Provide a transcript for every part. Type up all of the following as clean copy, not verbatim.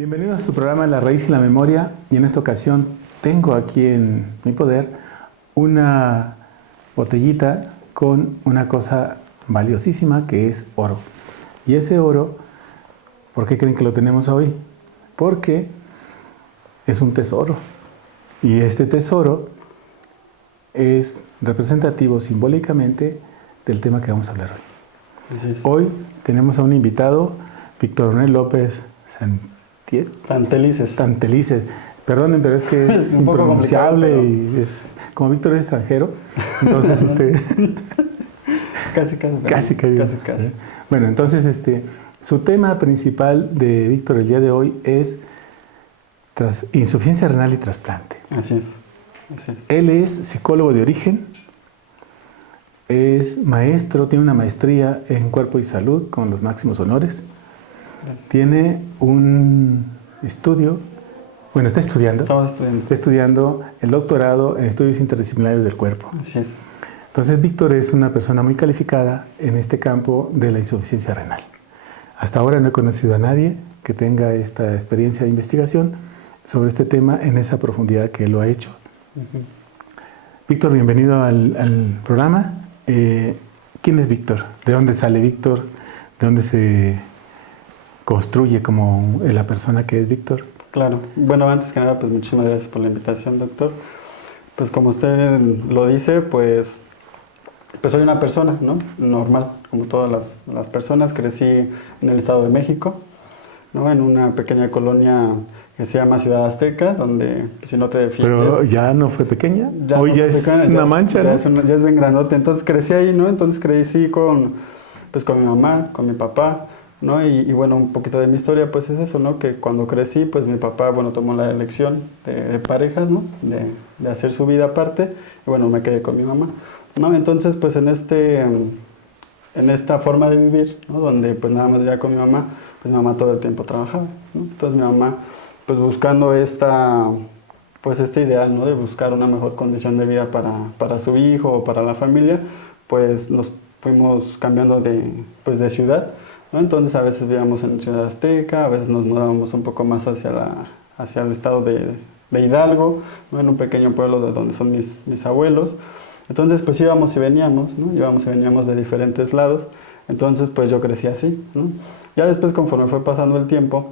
Bienvenidos a su programa La Raíz y la Memoria, y en esta ocasión tengo aquí en mi poder una botellita con una cosa valiosísima que es oro. Y ese oro, ¿por qué creen que lo tenemos hoy? Porque es un tesoro, y este tesoro es representativo simbólicamente del tema que vamos a hablar hoy. Así es. Hoy tenemos a un invitado, Víctor Manuel López Santelices. Perdonen, pero es que es un poco impronunciable pero... y es como Víctor es extranjero, entonces casi. Bueno, entonces su tema principal de Víctor el día de hoy es insuficiencia renal y trasplante. Así es. Él es psicólogo de origen, es maestro, tiene una maestría en cuerpo y salud con los máximos honores. Tiene un estudio, está estudiando el doctorado en estudios interdisciplinarios del cuerpo. Así es. Entonces, Víctor es una persona muy calificada en este campo de la insuficiencia renal. Hasta ahora no he conocido a nadie que tenga esta experiencia de investigación sobre este tema en esa profundidad que él lo ha hecho. Víctor, bienvenido al programa. ¿Quién es Víctor? ¿De dónde sale Víctor? ¿De dónde se construye como la persona que es Víctor? Claro. Bueno, antes que nada, pues muchísimas gracias por la invitación, doctor. Pues como usted lo dice, pues soy una persona, ¿no? Normal, como todas las personas. Crecí en el Estado de México, ¿no? En una pequeña colonia que se llama Ciudad Azteca, donde si no te defiendes... Pero ya no fue pequeña, ya hoy no ya es pequeña, una mancha, ¿no? Ya es bien grandote. Entonces crecí ahí, ¿no? Entonces crecí con mi mamá, con mi papá, ¿no? Y bueno, un poquito de mi historia, pues es eso, ¿no? Que cuando crecí, pues mi papá, bueno, tomó la elección de parejas, ¿no? De hacer su vida aparte, y bueno, me quedé con mi mamá, ¿no? Entonces, pues en esta forma de vivir, ¿no? Donde pues nada más ya con mi mamá, pues mi mamá todo el tiempo trabajaba, ¿no? Entonces mi mamá, pues buscando este ideal, ¿no? De buscar una mejor condición de vida para su hijo o para la familia, pues nos fuimos cambiando de ciudad, ¿no? Entonces a veces vivíamos en Ciudad Azteca, a veces nos mudábamos un poco más hacia el estado de Hidalgo, ¿no? En un pequeño pueblo de donde son mis abuelos. Entonces pues íbamos y veníamos, ¿no? Íbamos y veníamos de diferentes lados. Entonces pues yo crecí así, ¿no? Ya después, conforme fue pasando el tiempo,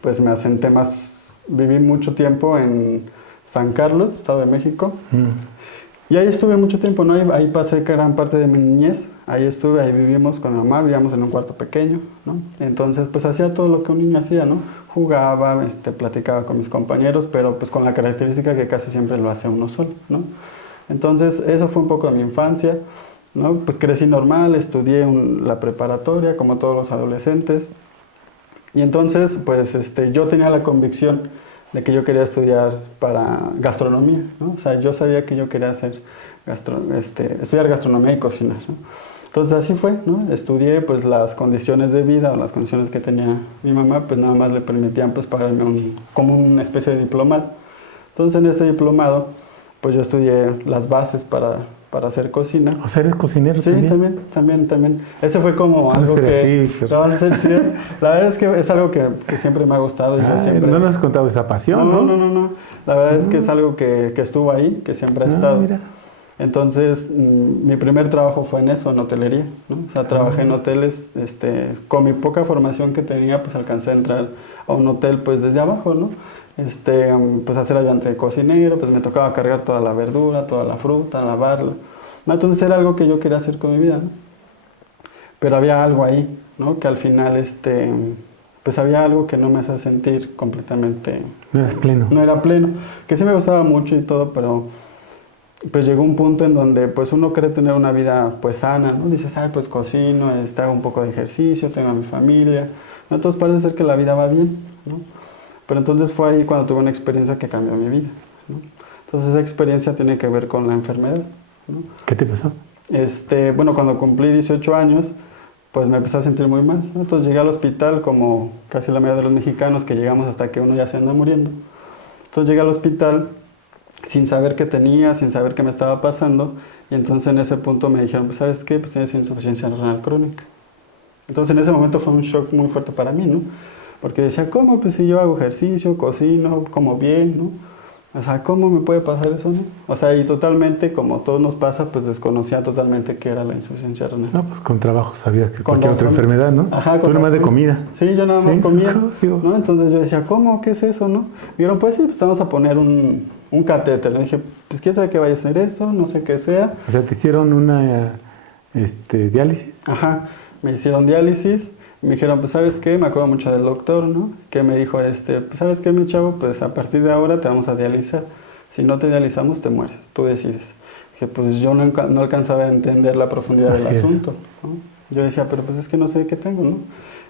pues me asenté más, viví mucho tiempo en San Carlos, Estado de México. Y ahí estuve mucho tiempo, ¿no? Ahí pasé gran parte de mi niñez. Ahí estuve, ahí vivimos con mi mamá, vivíamos en un cuarto pequeño, ¿no? Entonces, pues hacía todo lo que un niño hacía, ¿no? Jugaba, platicaba con mis compañeros, pero pues con la característica que casi siempre lo hace uno solo, ¿no? Entonces, eso fue un poco de mi infancia, ¿no? Pues crecí normal, estudié la preparatoria, como todos los adolescentes. Y entonces, pues yo tenía la convicción de que yo quería estudiar para gastronomía, ¿no? O sea, yo sabía que yo quería estudiar gastronomía y cocinar, ¿no? Entonces así fue, ¿no? Estudié, pues las condiciones de vida o las condiciones que tenía mi mamá, pues nada más le permitían pues pagarme como una especie de diplomado. Entonces en este diplomado, pues yo estudié las bases para hacer cocina. O sea, ¿eres cocinero también? Sí, también. Ese fue como algo que... Sí, la verdad es que es algo que siempre me ha gustado. No nos has contado esa pasión, ¿no? No. La verdad es que es algo que estuvo ahí, que siempre ha estado. Mira. Entonces, mi primer trabajo fue en eso, en hotelería, ¿no? O sea, trabajé en hoteles, con mi poca formación que tenía, pues alcancé a entrar a un hotel, pues desde abajo, ¿no? Pues hacer ayudante de cocinero, pues me tocaba cargar toda la verdura, toda la fruta, lavarla, ¿no? Entonces era algo que yo quería hacer con mi vida, ¿no? Pero había algo ahí, ¿no? Que al final, pues había algo que no me hacía sentir completamente... No eras pleno. No era pleno, que sí me gustaba mucho y todo, pero pues llegó un punto en donde pues uno quiere tener una vida pues sana, ¿no? Dices, ay, pues cocino, hago un poco de ejercicio, tengo a mi familia, ¿no? Entonces parece ser que la vida va bien, ¿no? Pero entonces fue ahí cuando tuve una experiencia que cambió mi vida, ¿no? Entonces esa experiencia tiene que ver con la enfermedad, ¿no? ¿Qué te pasó? Bueno, cuando cumplí 18 años, pues me empecé a sentir muy mal, ¿no? Entonces llegué al hospital como casi la mayoría de los mexicanos que llegamos hasta que uno ya se anda muriendo. Entonces llegué al hospital sin saber qué tenía, sin saber qué me estaba pasando, y entonces en ese punto me dijeron, pues ¿sabes qué? Pues tienes insuficiencia renal crónica. Entonces en ese momento fue un shock muy fuerte para mí, ¿no? Porque decía, ¿cómo? Pues si yo hago ejercicio, cocino, como bien, ¿no? O sea, ¿cómo me puede pasar eso, no? O sea, y totalmente, como todo nos pasa, pues desconocía totalmente qué era la insuficiencia renal. No, pues con trabajo sabías que Con cualquier otra razón. enfermedad, ¿no? Ajá, Tú con nomás de razón. comida. Sí, yo nada más Sí, comía, código. ¿no? Entonces yo decía, ¿cómo? ¿Qué es eso, no? Y dijeron, pues sí, pues te vamos a poner un catéter. Le dije, pues quién sabe qué vaya a ser eso, no sé qué sea. O sea, te hicieron una diálisis. Ajá, me hicieron diálisis. Me dijeron, pues ¿sabes qué? Me acuerdo mucho del doctor, ¿no? Que me dijo, pues ¿sabes qué, mi chavo? Pues a partir de ahora te vamos a dializar. Si no te dializamos, te mueres. Tú decides. Dije, pues yo no alcanzaba a entender la profundidad Así del es. asunto, ¿no? Yo decía, pero pues es que no sé qué tengo, ¿no?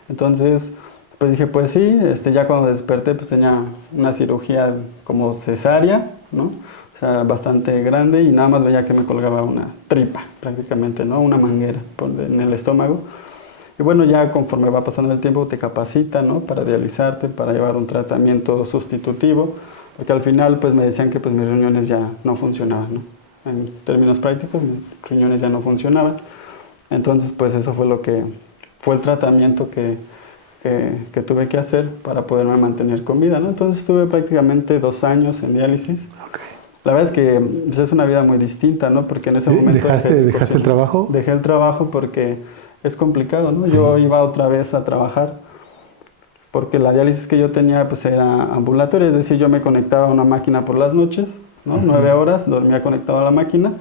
Entonces, pues dije, pues sí. Ya cuando desperté, pues tenía una cirugía como cesárea, ¿no? O sea, bastante grande y nada más veía que me colgaba una tripa, prácticamente, ¿no? Una manguera en el estómago. Y bueno, ya conforme va pasando el tiempo te capacitan, ¿no? Para dializarte, para llevar un tratamiento sustitutivo, porque al final pues me decían que pues mis riñones ya no funcionaban, ¿no? En términos prácticos, mis riñones ya no funcionaban. Entonces pues eso fue fue el tratamiento que tuve que hacer para poderme mantener con vida, ¿no? Entonces estuve prácticamente 2 años en diálisis. Okay. La verdad es que pues, es una vida muy distinta, ¿no? Porque en ese momento... ¿Dejaste el trabajo? Dejé el trabajo porque es complicado, ¿no? Sí. Yo iba otra vez a trabajar porque la diálisis que yo tenía pues era ambulatoria, es decir, yo me conectaba a una máquina por las noches, ¿no? 9 horas, dormía conectado a la máquina.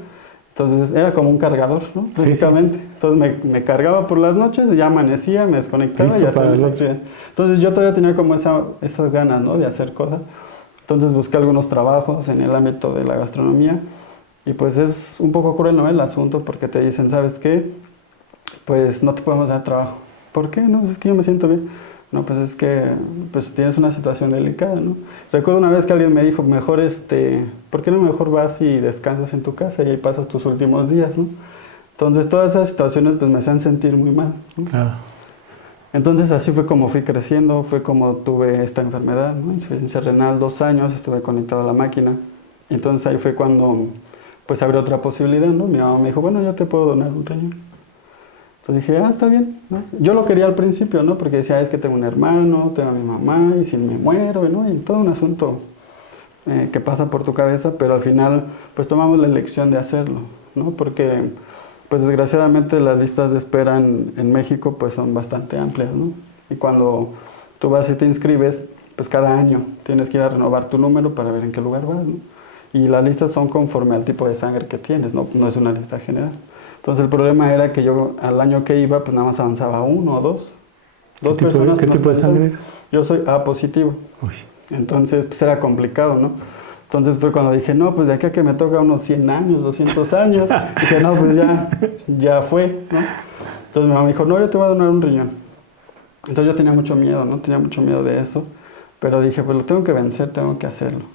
Entonces era como un cargador, ¿no? Prácticamente. Sí. Entonces me cargaba por las noches, y ya amanecía, me desconectaba y ya hacía. Entonces yo todavía tenía como esas ganas, ¿no? De hacer cosas. Entonces busqué algunos trabajos en el ámbito de la gastronomía y pues es un poco cruel, ¿no? El asunto porque te dicen, ¿sabes qué? Pues no te podemos dar trabajo. ¿Por qué? No, es que yo me siento bien. No, pues es que pues tienes una situación delicada, ¿no? Recuerdo una vez que alguien me dijo, mejor ¿por qué no mejor vas y descansas en tu casa y ahí pasas tus últimos días, ¿no? Entonces todas esas situaciones pues me hacían sentir muy mal, ¿no? Claro. Entonces así fue como fui creciendo, fue como tuve esta enfermedad, ¿no? Insuficiencia renal, 2 años estuve conectado a la máquina. Entonces ahí fue cuando pues abrió otra posibilidad, ¿no? Mi mamá me dijo, bueno, yo te puedo donar un riñón. Entonces dije, está bien, ¿no? Yo lo quería al principio, ¿no? Porque decía, es que tengo un hermano, tengo a mi mamá, y si me muero, ¿no? Y todo un asunto que pasa por tu cabeza, pero al final, pues tomamos la elección de hacerlo, ¿no? Porque, pues desgraciadamente las listas de espera en México, pues son bastante amplias, ¿no? Y cuando tú vas y te inscribes, pues cada año tienes que ir a renovar tu número para ver en qué lugar vas, ¿no? Y las listas son conforme al tipo de sangre que tienes, ¿no? No es una lista general. Entonces el problema era que yo al año que iba, pues nada más avanzaba 1 o 2. ¿Qué tipo de sangre eres? Yo soy A positivo. Uy. Entonces pues era complicado, ¿no? Entonces fue cuando dije, no, pues de aquí a que me toca unos 100 años, 200 años. Dije, no, pues ya fue, ¿no? Entonces mi mamá me dijo, no, yo te voy a donar un riñón. Entonces yo tenía mucho miedo, ¿no? Tenía mucho miedo de eso. Pero dije, pues lo tengo que vencer, tengo que hacerlo.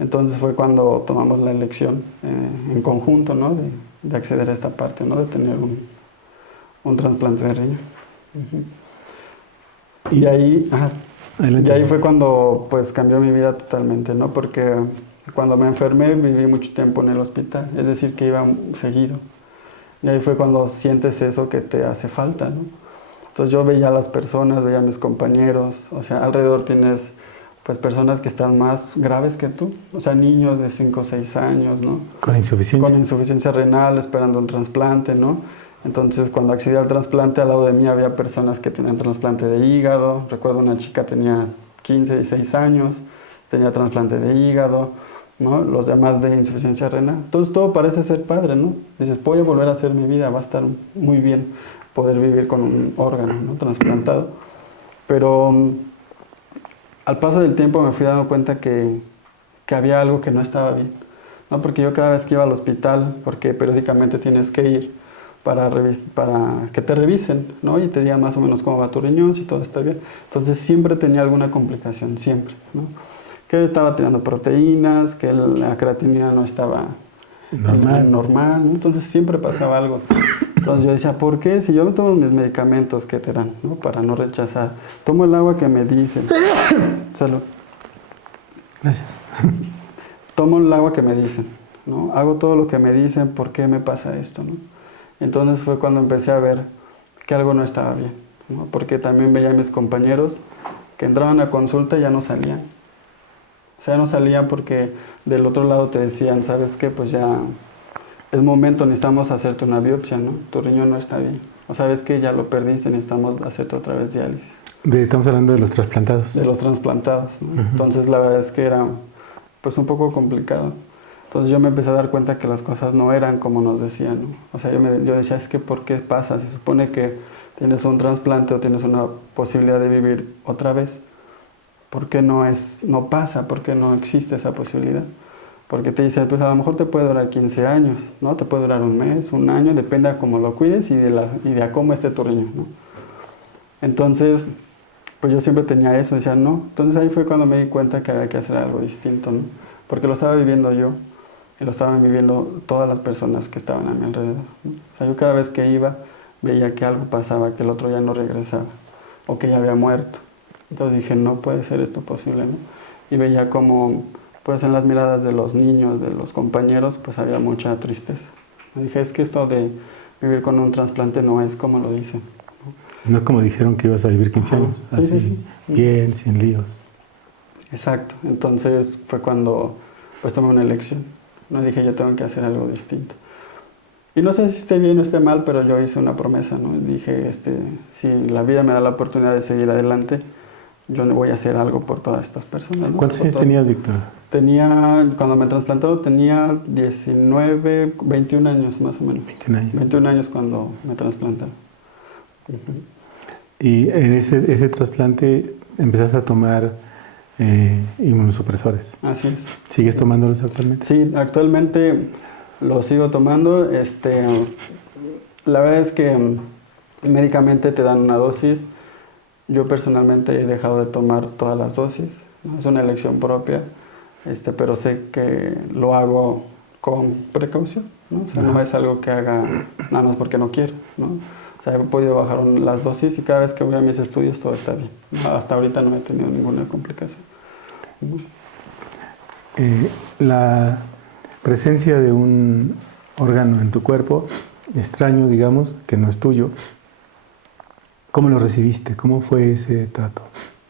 Entonces fue cuando tomamos la elección en conjunto, ¿no? De acceder a esta parte, ¿no? De tener un trasplante de riñón. Y ahí fue cuando pues cambió mi vida totalmente, ¿no? Porque cuando me enfermé viví mucho tiempo en el hospital, es decir, que iba seguido. Y ahí fue cuando sientes eso que te hace falta, ¿no? Entonces yo veía a las personas, veía a mis compañeros, o sea, alrededor tienes pues personas que están más graves que tú, o sea, niños de 5 o 6 años, ¿no? Con insuficiencia. Con insuficiencia renal, esperando un trasplante, ¿no? Entonces, cuando accedí al trasplante, al lado de mí había personas que tenían trasplante de hígado. Recuerdo una chica tenía 15, 16 años, tenía trasplante de hígado, ¿no? Los demás de insuficiencia renal. Entonces, todo parece ser padre, ¿no? Dices, voy a volver a hacer mi vida, va a estar muy bien poder vivir con un órgano, ¿no? Trasplantado. Pero al paso del tiempo me fui dando cuenta que había algo que no estaba bien, ¿no? Porque yo cada vez que iba al hospital, porque periódicamente tienes que ir para que te revisen, ¿no? Y te digan más o menos cómo va tu riñón, si todo está bien. Entonces siempre tenía alguna complicación, siempre, ¿no? Que estaba tirando proteínas, que la creatinina no estaba normal, ¿no? Entonces siempre pasaba algo. Entonces yo decía, ¿por qué? Si yo no tomo mis medicamentos que te dan, ¿no? Para no rechazar, tomo el agua que me dicen. Salud. Gracias. Tomo el agua que me dicen, ¿no? Hago todo lo que me dicen, ¿por qué me pasa esto, ¿no? Entonces fue cuando empecé a ver que algo no estaba bien, ¿no? Porque también veía a mis compañeros que entraban a consulta y ya no salían. O sea, ya no salían porque del otro lado te decían, ¿sabes qué? Pues ya es momento, necesitamos hacerte una biopsia, ¿no? Tu riñón no está bien. O sabes que ya lo perdiste, necesitamos hacerte otra vez diálisis. Estamos hablando de los trasplantados. De los trasplantados, ¿no? Entonces la verdad es que era pues un poco complicado. Entonces yo me empecé a dar cuenta que las cosas no eran como nos decían, ¿no? O sea, yo decía, es que ¿por qué pasa? Se supone que tienes un trasplante o tienes una posibilidad de vivir otra vez. ¿Por qué no pasa? ¿Por qué no existe esa posibilidad? Porque te dicen, pues a lo mejor te puede durar 15 años, ¿no? Te puede durar un mes, un año, depende de cómo lo cuides y de a cómo esté tu riñón, ¿no? Entonces, pues yo siempre tenía eso, decía, no. Entonces ahí fue cuando me di cuenta que había que hacer algo distinto, ¿no? Porque lo estaba viviendo yo y lo estaban viviendo todas las personas que estaban a mi alrededor, ¿no? O sea, yo cada vez que iba veía que algo pasaba, que el otro ya no regresaba o que ya había muerto. Entonces dije, no puede ser esto posible, ¿no? Y veía como, pues en las miradas de los niños, de los compañeros, pues había mucha tristeza. Me dije, es que esto de vivir con un trasplante no es como lo dicen. No es como dijeron que ibas a vivir 15 años, Sí, así, sí. bien, sin líos. Exacto. Entonces fue cuando pues tomé una elección. No dije, yo tengo que hacer algo distinto. Y no sé si esté bien o esté mal, pero yo hice una promesa, ¿no? Dije, si la vida me da la oportunidad de seguir adelante, yo voy a hacer algo por todas estas personas, ¿no? ¿Cuántos años tenías, Víctor? Cuando me trasplantaron tenía 19, 21 años más o menos. 21 años. 21 años cuando me trasplantaron. Y en ese trasplante empezaste a tomar inmunosupresores. Así es. ¿Sigues tomándolos actualmente? Sí, actualmente lo sigo tomando. La verdad es que médicamente te dan una dosis. Yo personalmente he dejado de tomar todas las dosis, ¿no? Es una elección propia, pero sé que lo hago con precaución, ¿no? O sea, no es algo que haga nada más porque no quiero, ¿no? O sea, he podido bajar las dosis y cada vez que voy a mis estudios todo está bien. Hasta ahorita no he tenido ninguna complicación. La presencia de un órgano en tu cuerpo, extraño, digamos, que no es tuyo, ¿cómo lo recibiste? ¿Cómo fue ese trato?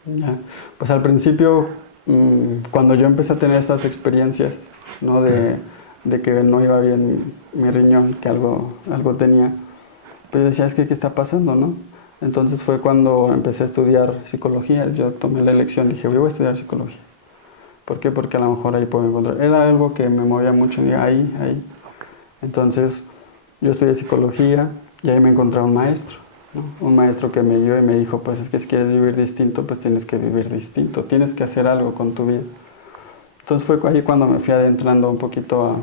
Ya. Pues al principio, cuando yo empecé a tener estas experiencias, ¿no? de que no iba bien mi riñón, que algo tenía, pues yo decía, es que ¿qué está pasando, no? Entonces fue cuando empecé a estudiar psicología. Yo tomé la elección, dije, voy a estudiar psicología. ¿Por qué? Porque a lo mejor ahí puedo encontrar. Era algo que me movía mucho, y ahí. Entonces yo estudié psicología y ahí me encontré un maestro, ¿no? Un maestro que me dio y me dijo, pues es que si quieres vivir distinto, pues tienes que vivir distinto, tienes que hacer algo con tu vida. Entonces fue ahí cuando me fui adentrando un poquito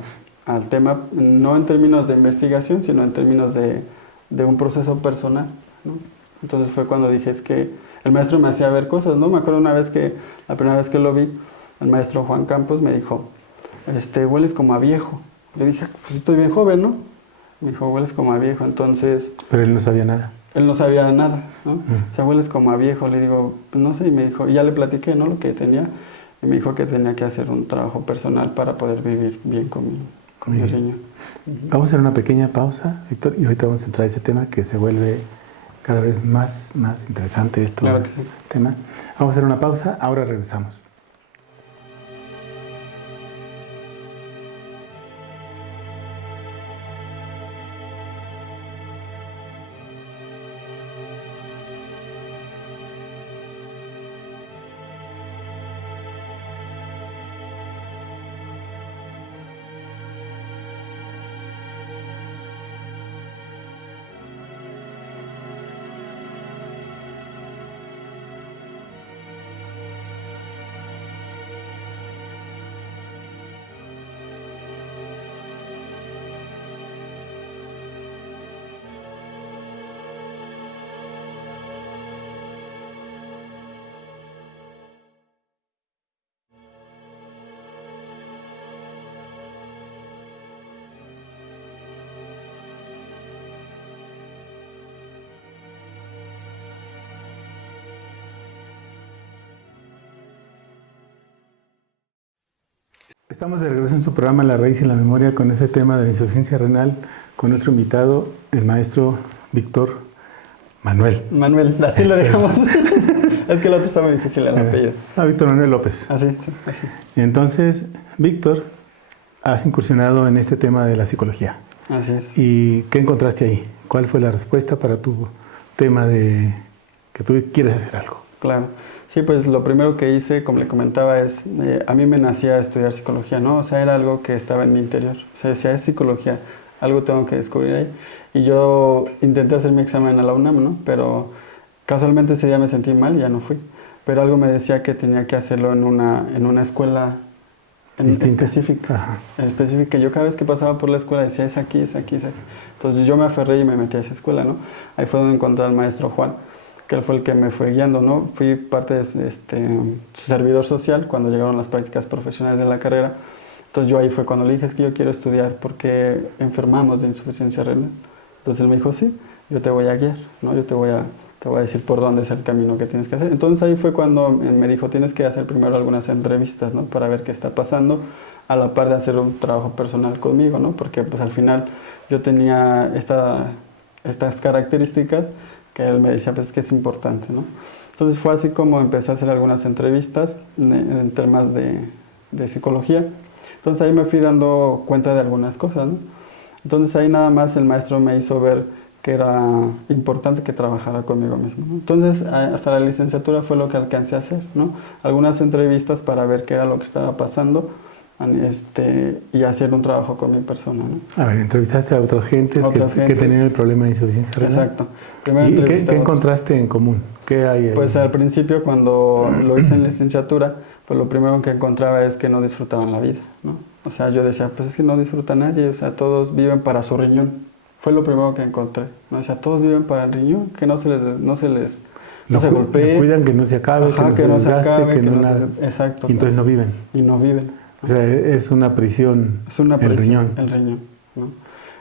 al tema, no en términos de investigación, sino en términos de un proceso personal, ¿no? Entonces fue cuando dije, es que el maestro me hacía ver cosas, ¿no? Me acuerdo la primera vez que lo vi, el maestro Juan Campos me dijo, hueles como a viejo. Le dije, pues estoy bien joven, ¿no? Me dijo, hueles como a viejo, entonces... Pero él no sabía nada. Él no sabía nada, ¿no? O sea, hueles como a viejo. Le digo, pues no sé, y me dijo, y ya le platiqué, ¿no? Lo que tenía. Y me dijo que tenía que hacer un trabajo personal para poder vivir bien con mi riñón. Vamos a hacer una pequeña pausa, Víctor, y ahorita vamos a entrar a ese tema que se vuelve cada vez más interesante Claro que sí. tema. Vamos a hacer una pausa, ahora regresamos. Estamos de regreso en su programa La Raíz y la Memoria con este tema de la insuficiencia renal con nuestro invitado, el maestro Víctor Manuel, así lo dejamos. Es que el otro está muy difícil, el apellido. Víctor Manuel López. Así, sí, así. Entonces, Víctor, has incursionado en este tema de la psicología. Así es. ¿Y qué encontraste ahí? ¿Cuál fue la respuesta para tu tema de que tú quieres hacer algo? Claro. Sí, pues lo primero que hice, como le comentaba, es, a mí me nacía estudiar psicología, ¿no? O sea, era algo que estaba en mi interior. O sea, decía, es psicología, algo tengo que descubrir ahí. Y yo intenté hacer mi examen a la UNAM, ¿no? Pero casualmente ese día me sentí mal y ya no fui. Pero algo me decía que tenía que hacerlo en una escuela específica. En específica. Yo cada vez que pasaba por la escuela decía, es aquí, es aquí, es aquí. Entonces yo me aferré y me metí a esa escuela, ¿no? Ahí fue donde encontré al maestro Juan, que él fue el que me fue guiando, ¿no? Fui parte de su servidor social cuando llegaron las prácticas profesionales de la carrera. Entonces yo ahí fue cuando le dije, es que yo quiero estudiar porque enfermamos de insuficiencia renal. Entonces él me dijo, sí, yo te voy a guiar, ¿no? Yo te voy a decir por dónde es el camino que tienes que hacer. Entonces ahí fue cuando me dijo, tienes que hacer primero algunas entrevistas, ¿no? Para ver qué está pasando, a la par de hacer un trabajo personal conmigo, ¿no? Porque pues al final yo tenía estas características que él me decía, pues es que es importante, ¿no? Entonces fue así como empecé a hacer algunas entrevistas en temas de psicología. Entonces ahí me fui dando cuenta de algunas cosas, ¿no? Entonces ahí nada más el maestro me hizo ver que era importante que trabajara conmigo mismo, ¿no? Entonces hasta la licenciatura fue lo que alcancé a hacer, ¿no? Algunas entrevistas para ver qué era lo que estaba pasando y hacer un trabajo con mi persona, ¿no? A ver, entrevistaste a otras gentes que tenían el problema de insuficiencia renal. Exacto. ¿Y qué encontraste en común? ¿Qué hay ahí? Pues al principio cuando lo hice en licenciatura, pues lo primero que encontraba es que no disfrutaban la vida, ¿no? O sea, yo decía, pues es que no disfruta nadie, o sea, todos viven para su riñón. Fue lo primero que encontré, ¿no? O sea, todos viven para el riñón, que no se golpee. Cuidan que no se acabe, que no se desgaste, que no nada. Exacto. Y entonces no viven. Y no viven. O sea, es una prisión. Es una prisión, el riñón, ¿no?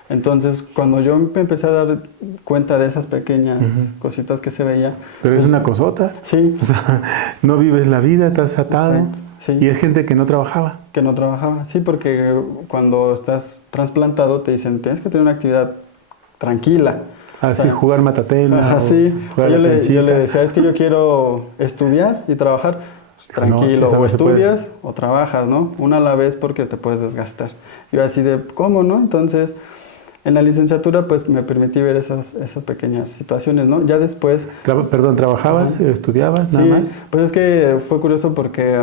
Entonces, cuando yo me empecé a dar cuenta de esas pequeñas cositas que se veía... Pero pues, es una cosota. Sí. O sea, no vives la vida, estás atado. Exacto, sí. Y es gente que no trabajaba. Que no trabajaba, sí, porque cuando estás trasplantado te dicen, tienes que tener una actividad tranquila. Así, o sea, jugar matatena. Así. O sea, yo le decía, es que yo quiero estudiar y trabajar. Pues, tranquilo, no, o estudias o trabajas, ¿no? Una a la vez porque te puedes desgastar. Yo así de, ¿cómo, no? Entonces, en la licenciatura, pues me permití ver esas pequeñas situaciones, ¿no? Ya después... ¿Trabajabas, estudiabas, nada más? Pues es que fue curioso porque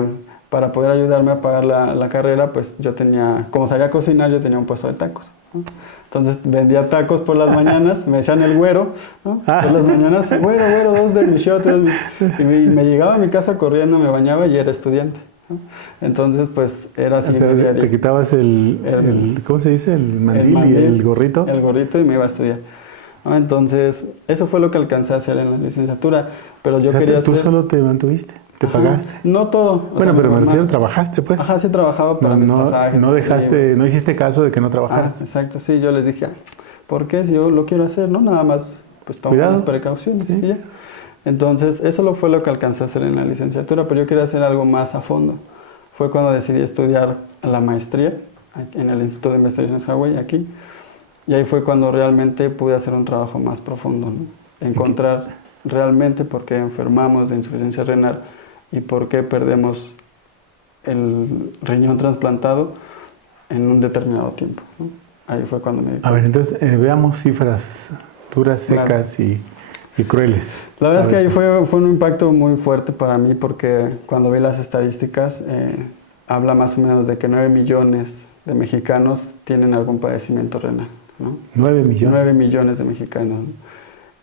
para poder ayudarme a pagar la carrera, pues yo tenía, como sabía cocinar, yo tenía un puesto de tacos, ¿no? Entonces vendía tacos por las mañanas, me decían el güero, ¿no? Por las mañanas, güero, 2 de michotes. Y me llegaba a mi casa corriendo, me bañaba y era estudiante, ¿no? Entonces, pues era así. O sea, te quitabas ¿cómo se dice? El mandil y el gorrito. El gorrito y me iba a estudiar, ¿no? Entonces, eso fue lo que alcancé a hacer en la licenciatura. Pero yo quería ¿Tú solo te mantuviste? ¿Te pagaste? No todo. Bueno, pero me refiero, trabajaste, pues. Ajá, sí trabajaba para mis pasajes. No hiciste caso de que no trabajaras. Exacto, sí, yo les dije, ¿por qué? Si yo lo quiero hacer, ¿no? Nada más, pues tomo las precauciones, ¿sí? Y ya. Entonces, eso fue lo que alcancé a hacer en la licenciatura, pero yo quería hacer algo más a fondo. Fue cuando decidí estudiar la maestría en el Instituto de Investigaciones Hawaii, aquí. Y ahí fue cuando realmente pude hacer un trabajo más profundo, ¿no? Encontrar realmente por qué enfermamos de insuficiencia renal y por qué perdemos el riñón trasplantado en un determinado tiempo, ¿no? Ahí fue cuando me di cuenta. A ver, entonces veamos cifras duras, secas, claro, y crueles. La verdad es que ahí fue un impacto muy fuerte para mí porque cuando vi las estadísticas habla más o menos de que 9 millones de mexicanos tienen algún padecimiento renal, ¿no? 9 millones. 9 millones de mexicanos, ¿no?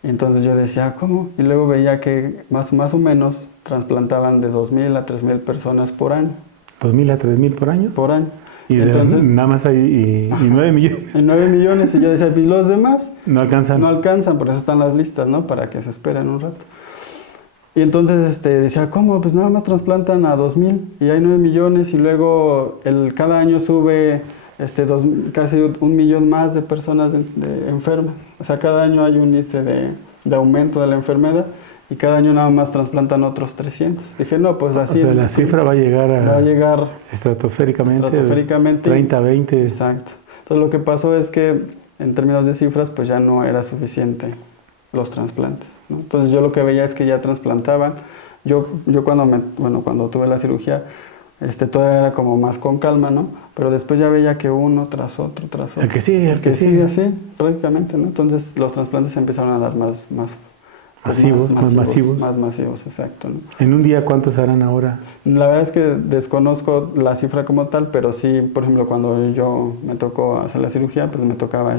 Y entonces yo decía, ¿cómo? Y luego veía que más o menos trasplantaban de 2,000 a 3,000 personas por año. ¿2,000 a 3,000 por año? Por año. Y entonces, nada más hay 9 millones. Y 9 millones. Y yo decía, ¿y los demás? No alcanzan. No alcanzan, por eso están las listas, ¿no? Para que se esperen un rato. Y entonces decía, ¿cómo? Pues nada más trasplantan a 2,000 y hay 9 millones y luego cada año sube casi 1 millón más de personas enfermas. O sea, cada año hay un índice de aumento de la enfermedad y cada año nada más trasplantan otros 300. Dije, no, pues así... O sea, la cifra va a llegar estratosféricamente 30, 20... Exacto. Entonces lo que pasó es que en términos de cifras pues ya no era suficiente los trasplantes, ¿no? Entonces yo lo que veía es que ya trasplantaban. Yo cuando tuve la cirugía, todavía era como más con calma, ¿no? Pero después ya veía que uno tras otro, tras otro. El que sigue, el que sigue, así, prácticamente, ¿no? Entonces los trasplantes se empezaron a dar más masivos, exacto, ¿no? ¿En un día cuántos harán ahora? La verdad es que desconozco la cifra como tal, pero sí, por ejemplo, cuando yo me tocó hacer la cirugía, pues me tocaba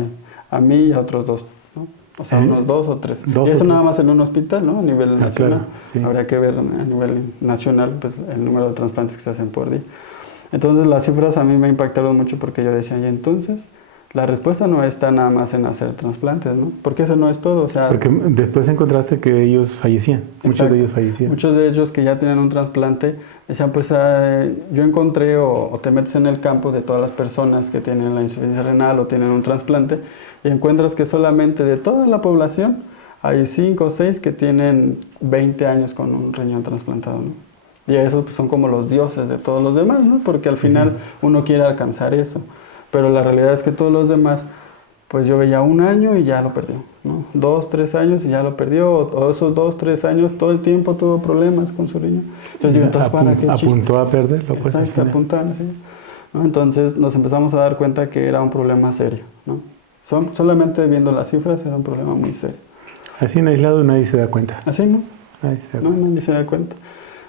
a mí y a otros 2, ¿no? O sea, unos 2 o 3. Y eso nada más en un hospital, ¿no? A nivel nacional. Claro, sí. Habría que ver a nivel nacional, pues, el número de trasplantes que se hacen por día. Entonces, las cifras a mí me impactaron mucho porque yo decía, y entonces, la respuesta no está nada más en hacer trasplantes, ¿no? Porque eso no es todo, o sea... Porque después encontraste que ellos fallecían, muchos de ellos fallecían. Muchos de ellos que ya tienen un trasplante decían, pues yo encontré, o te metes en el campo de todas las personas que tienen la insuficiencia renal o tienen un trasplante, y encuentras que solamente de toda la población hay 5 o 6 que tienen 20 años con un riñón trasplantado, ¿no? Y esos pues, son como los dioses de todos los demás, ¿no? Porque al final uno quiere alcanzar eso. Pero la realidad es que todos los demás, pues yo veía 1 año y ya lo perdió, ¿no? 2, 3 años y ya lo perdió, o esos 2, 3 años todo el tiempo tuvo problemas con su riño. Entonces digo, entonces ¿para qué chiste? Apuntó a perderlo, pues. Exacto, apuntar, sí. ¿No? Entonces nos empezamos a dar cuenta que era un problema serio, ¿no? Solamente viendo las cifras era un problema muy serio. Así en aislado nadie se da cuenta. Así, ¿no? Nadie se da cuenta.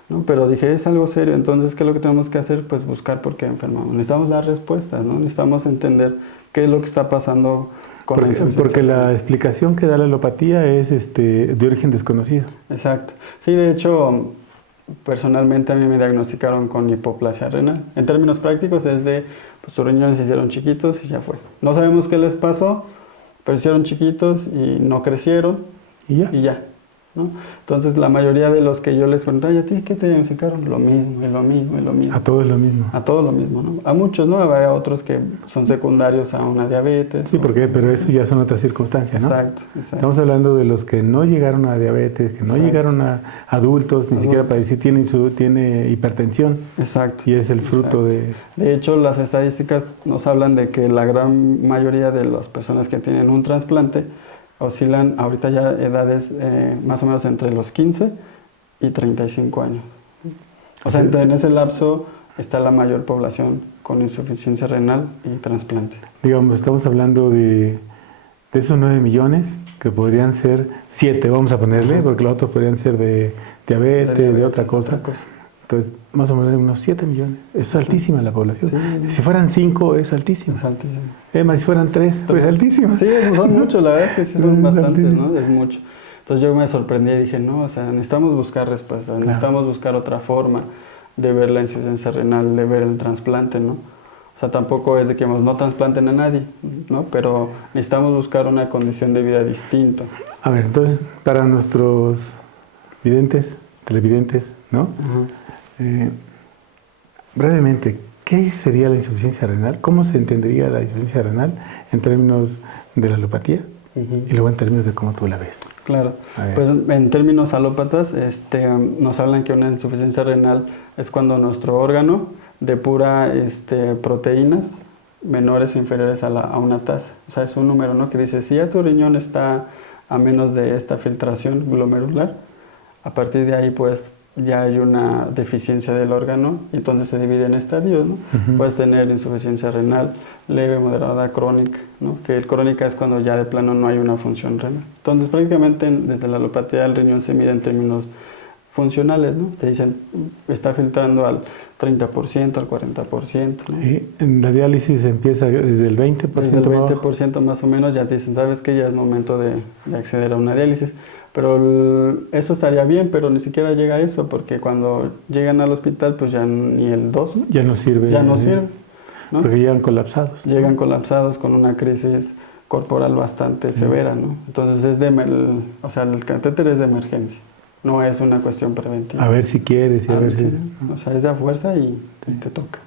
¿No? Pero dije, es algo serio, entonces, ¿qué es lo que tenemos que hacer? Pues buscar por qué enfermamos. Necesitamos dar respuestas, ¿no? Necesitamos entender qué es lo que está pasando con la insuficiencia. Porque la explicación que da la alopatía es de origen desconocido. Exacto. Sí, de hecho, personalmente a mí me diagnosticaron con hipoplasia renal. En términos prácticos es pues sus riñones se hicieron chiquitos y ya fue. No sabemos qué les pasó, pero se hicieron chiquitos y no crecieron y ya. ¿No? Entonces la mayoría de los que yo les preguntaba, ¿y a ti qué te diagnosticaron? Lo mismo, y lo mismo, y lo mismo. A todos lo mismo. A todos lo mismo, ¿no? A muchos, ¿no? Hay otros que son secundarios a una diabetes. Sí, pero eso ya son otras circunstancias, ¿no? Exacto. Estamos hablando de los que no llegaron a diabetes, que no llegaron a adultos, ni siquiera para decir tiene hipertensión. Exacto. Y es el fruto de... De hecho, las estadísticas nos hablan de que la gran mayoría de las personas que tienen un trasplante oscilan ahorita ya edades más o menos entre los 15 y 35 años. O sea, en ese lapso está la mayor población con insuficiencia renal y trasplante. Digamos, estamos hablando de esos 9 millones, que podrían ser 7, vamos a ponerle, porque los otros podrían ser de diabetes, de otra cosa. Entonces, más o menos unos 7 millones. Es altísima la población. Sí. Si fueran 5, es altísima. Es altísima. Si fueran 3, pues es altísima. Sí, son muchos, la verdad es que sí son bastantes, ¿no? Es mucho. Entonces yo me sorprendí y dije, no, o sea, necesitamos buscar respuestas, necesitamos buscar otra forma de ver la insuficiencia renal, de ver el trasplante, ¿no? O sea, tampoco es de que no trasplanten a nadie, ¿no? Pero necesitamos buscar una condición de vida distinta. A ver, entonces, para nuestros videntes, televidentes, ¿no? Brevemente, ¿qué sería la insuficiencia renal? ¿Cómo se entendería la insuficiencia renal en términos de la alopatía? Y luego en términos de cómo tú la ves. Claro, pues en términos alópatas nos hablan que una insuficiencia renal es cuando nuestro órgano depura proteínas menores o inferiores a una tasa. O sea, es un número, ¿no? Que dice, si ya tu riñón está a menos de esta filtración glomerular, a partir de ahí pues ya hay una deficiencia del órgano y entonces se divide en estadios, ¿no? Puedes tener insuficiencia renal leve, moderada, crónica, ¿no? Que el crónica es cuando ya de plano no hay una función renal. Entonces prácticamente desde la alopatía del riñón se mide en términos funcionales, ¿no? Te dicen, está filtrando al 30%, al 40%, ¿no? Y en la diálisis empieza desde el 20%. Desde el 20% más o menos ya te dicen, ¿sabes qué? Ya es momento de acceder a una diálisis. Pero eso estaría bien, pero ni siquiera llega a eso, porque cuando llegan al hospital, pues ya ni el 2 ya no sirve. Ya no sirve, ¿no? Porque llegan colapsados. Llegan colapsados con una crisis corporal bastante severa, ¿no? Entonces el catéter es de emergencia, no es una cuestión preventiva. A ver si quieres y a ver si... O sea, es de a fuerza y te toca.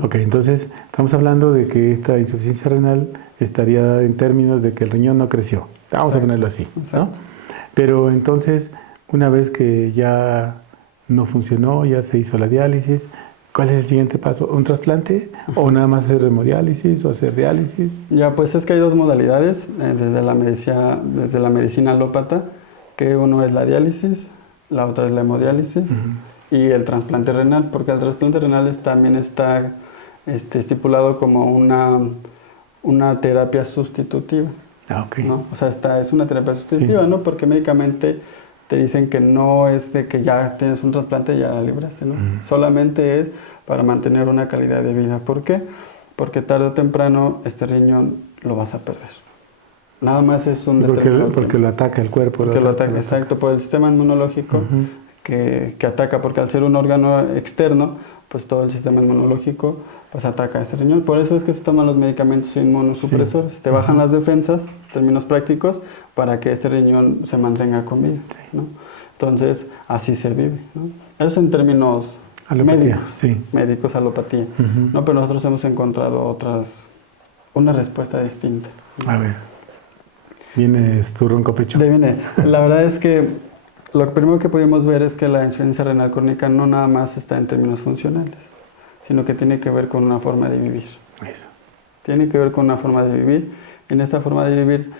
Ok, entonces estamos hablando de que esta insuficiencia renal estaría en términos de que el riñón no creció. Vamos a ponerlo así, ¿no? Pero entonces, una vez que ya no funcionó, ya se hizo la diálisis, ¿Cuál es el siguiente paso? ¿Un trasplante? ¿O nada más hacer hemodiálisis o hacer diálisis? Ya, pues es que hay dos modalidades desde la medicina alópata, que uno es la diálisis, la otra es la hemodiálisis y el trasplante renal, porque el trasplante renal también está estipulado como una terapia sustitutiva. Ok. ¿No? O sea, es una terapia sustitutiva, Sí. ¿no? Porque médicamente te dicen que no es de que ya tienes un trasplante y ya la libraste, ¿no? Solamente es para mantener una calidad de vida. ¿Por qué? Porque tarde o temprano este riñón lo vas a perder. Nada más es un determinado Porque tiempo. lo ataca el cuerpo. Porque lo ataca, exacto, por el sistema inmunológico que ataca, porque al ser un órgano externo, pues todo el sistema inmunológico pues ataca a ese riñón. Por eso es que se toman los medicamentos inmunosupresores. Te bajan las defensas, en términos prácticos, para que ese riñón se mantenga con vida, ¿no? Entonces, así se vive, ¿no? Eso en términos Alopatía, médicos, médicos, alopatía, ¿no? Pero nosotros hemos encontrado una respuesta distinta, ¿no? A ver, viene tu ronco pecho. La verdad es que lo primero que pudimos ver es que la insuficiencia renal crónica no nada más está en términos funcionales, sino que tiene que ver con una forma de vivir. Eso. Tiene que ver con una forma de vivir. En esta forma de vivir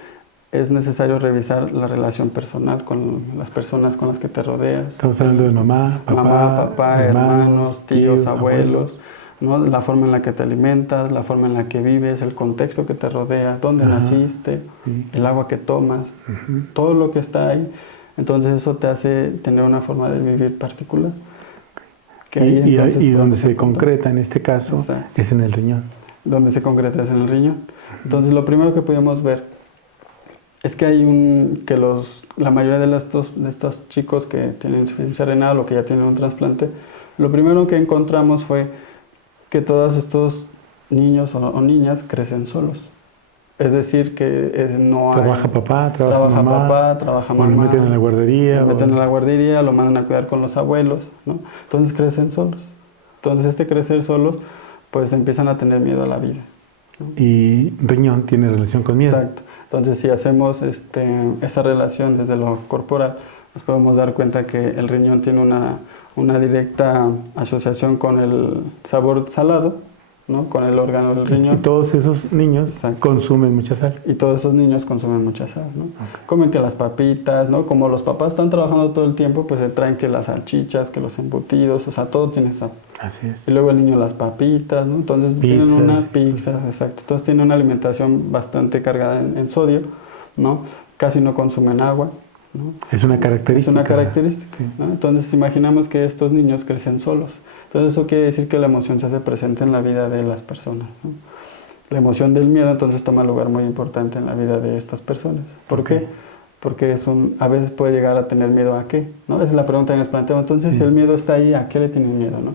es necesario revisar la relación personal con las personas con las que te rodeas. Estamos hablando de mamá, papá, hermanos, tíos, abuelos, ¿no? La forma en la que te alimentas, la forma en la que vives, el contexto que te rodea, dónde naciste, el agua que tomas, todo lo que está ahí. Entonces eso te hace tener una forma de vivir particular. Y donde se concreta en este caso es en el riñón. Donde se concreta es en el riñón. Entonces lo primero que pudimos ver es que la mayoría de estos chicos que tienen insuficiencia renal o que ya tienen un trasplante, lo primero que encontramos fue que todos estos niños o niñas crecen solos. Es decir, que no hay... Trabaja papá, trabaja mamá, mamá. Lo meten en la guardería. Lo meten en la guardería, lo mandan a cuidar con los abuelos, ¿no? Entonces crecen solos. Entonces crecer solos, pues empiezan a tener miedo a la vida, ¿no? Y riñón tiene relación con miedo. Exacto. Entonces si hacemos esa relación desde lo corporal, nos podemos dar cuenta que el riñón tiene una directa asociación con el sabor salado, ¿no? Con el órgano del riñón. Y todos esos niños consumen mucha sal. Y todos esos niños consumen mucha sal, ¿no? Comen que las papitas, ¿no? Como los papás están trabajando todo el tiempo, pues se traen que las salchichas, que los embutidos, o sea, todo tiene sal. Así es. Y luego el niño las papitas, ¿no? Entonces tienen unas pizzas, exacto. Entonces tienen una alimentación bastante cargada en sodio, ¿no? Casi no consumen agua, ¿no? Es una característica. Es una característica, sí. ¿no? Entonces imaginamos que estos niños crecen solos. Entonces eso quiere decir que la emoción se hace presente en la vida de las personas, ¿no? La emoción del miedo entonces toma un lugar muy importante en la vida de estas personas. ¿Por qué? Porque a veces puede llegar a tener miedo a qué, ¿no? Esa es la pregunta que nos planteamos. Entonces si el miedo está ahí, ¿a qué le tienen miedo, no?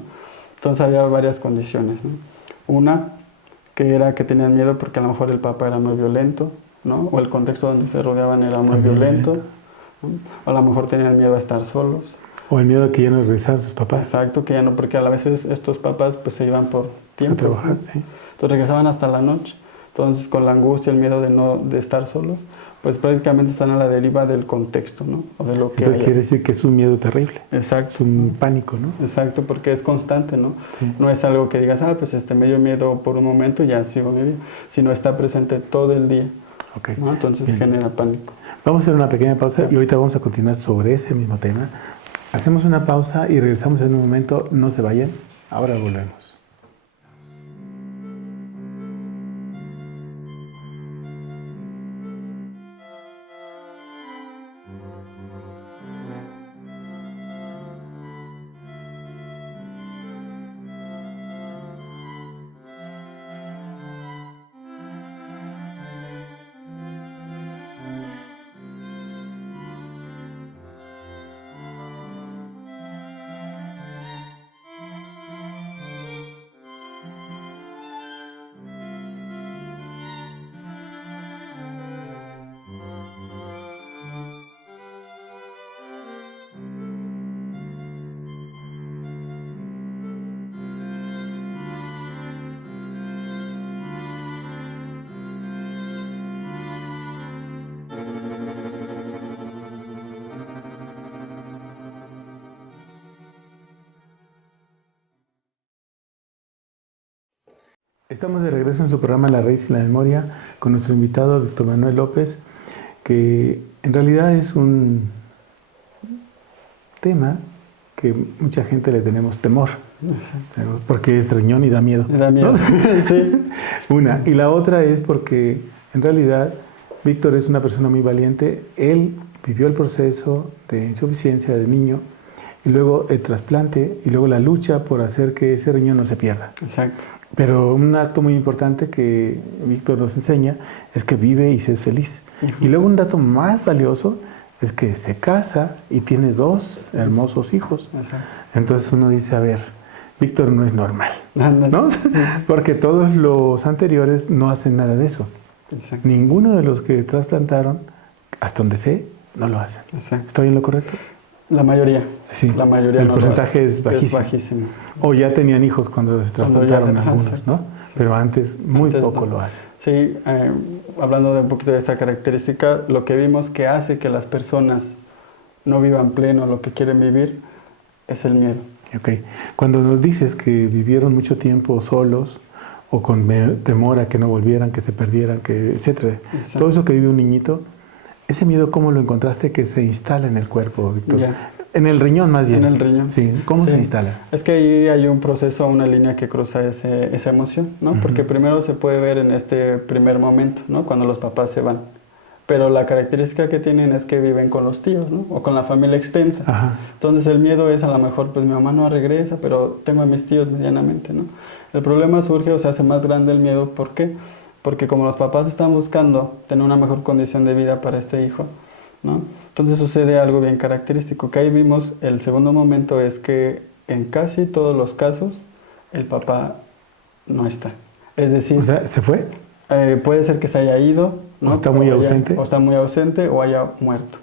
Entonces había varias condiciones, ¿no? Una, que era que tenían miedo porque a lo mejor el papá era muy violento, ¿no? O el contexto donde se rodeaban era muy violento, ¿no? O a lo mejor tenían miedo a estar solos. O el miedo a que ya no regresaran sus papás. Exacto, que ya no, porque a veces estos papás pues se iban por tiempo. A trabajar, ¿no? Sí. Entonces regresaban hasta la noche. Entonces con la angustia, el miedo de estar solos, pues prácticamente están a la deriva del contexto, ¿no? O de lo que entonces quiere decir que es un miedo terrible. Exacto. Es un pánico, ¿no? Exacto, porque es constante, ¿no? Sí. No es algo que digas, pues me dio miedo por un momento y ya sigo mi vida, sino está presente todo el día. Okay. ¿No? Entonces genera pánico. Vamos a hacer una pequeña pausa y ahorita vamos a continuar sobre ese mismo tema. Hacemos una pausa y regresamos en un momento. No se vayan. Ahora volvemos. Estamos de regreso en su programa La Raíz y la Memoria con nuestro invitado Víctor Manuel López, que en realidad es un tema que mucha gente le tenemos temor, porque es riñón y da miedo. Da miedo, ¿no? Sí. Una. Y la otra es porque en realidad Víctor es una persona muy valiente. Él vivió el proceso de insuficiencia de niño y luego el trasplante y luego la lucha por hacer que ese riñón no se pierda. Exacto. Pero un acto muy importante que Víctor nos enseña es que vive y se es feliz. Y luego un dato más valioso es que se casa y tiene 2 hermosos hijos. Exacto. Entonces uno dice, a ver, Víctor no es normal, ¿no? Porque todos los anteriores no hacen nada de eso. Exacto. Ninguno de los que trasplantaron, hasta donde sé, no lo hacen. Exacto. ¿Estoy en lo correcto? La mayoría. Sí. La mayoría el no porcentaje lo es bajísimo. Es bajísimo. O ya tenían hijos cuando se trasplantaron algunos, exacto. ¿no? Sí. Pero antes muy Antes poco no. lo hacen. Sí, hablando de un poquito de esta característica, lo que vimos que hace que las personas no vivan pleno lo que quieren vivir es el miedo. Okay. Cuando nos dices que vivieron mucho tiempo solos o con temor a que no volvieran, que se perdieran, que etcétera, Exacto. todo eso que vive un niñito, ese miedo, ¿cómo lo encontraste que se instala en el cuerpo, Víctor? Ya. En el riñón más bien. En el riñón. Sí, ¿cómo Sí. se instala? Es que ahí hay un proceso, una línea que cruza esa emoción, ¿no? Porque primero se puede ver en este primer momento, ¿no? Cuando los papás se van. Pero la característica que tienen es que viven con los tíos, ¿no? O con la familia extensa. Ajá. Entonces el miedo es a lo mejor, pues mi mamá no regresa, pero tengo a mis tíos medianamente, ¿no? El problema surge o se hace más grande el miedo, ¿por qué? Porque como los papás están buscando tener una mejor condición de vida para este hijo, ¿no? Entonces sucede algo bien característico, que ahí vimos el segundo momento es que en casi todos los casos el papá no está. Es decir, O sea, ¿se fue? puede ser que se haya ido, ¿no? O está muy ausente. O está muy ausente o haya muerto.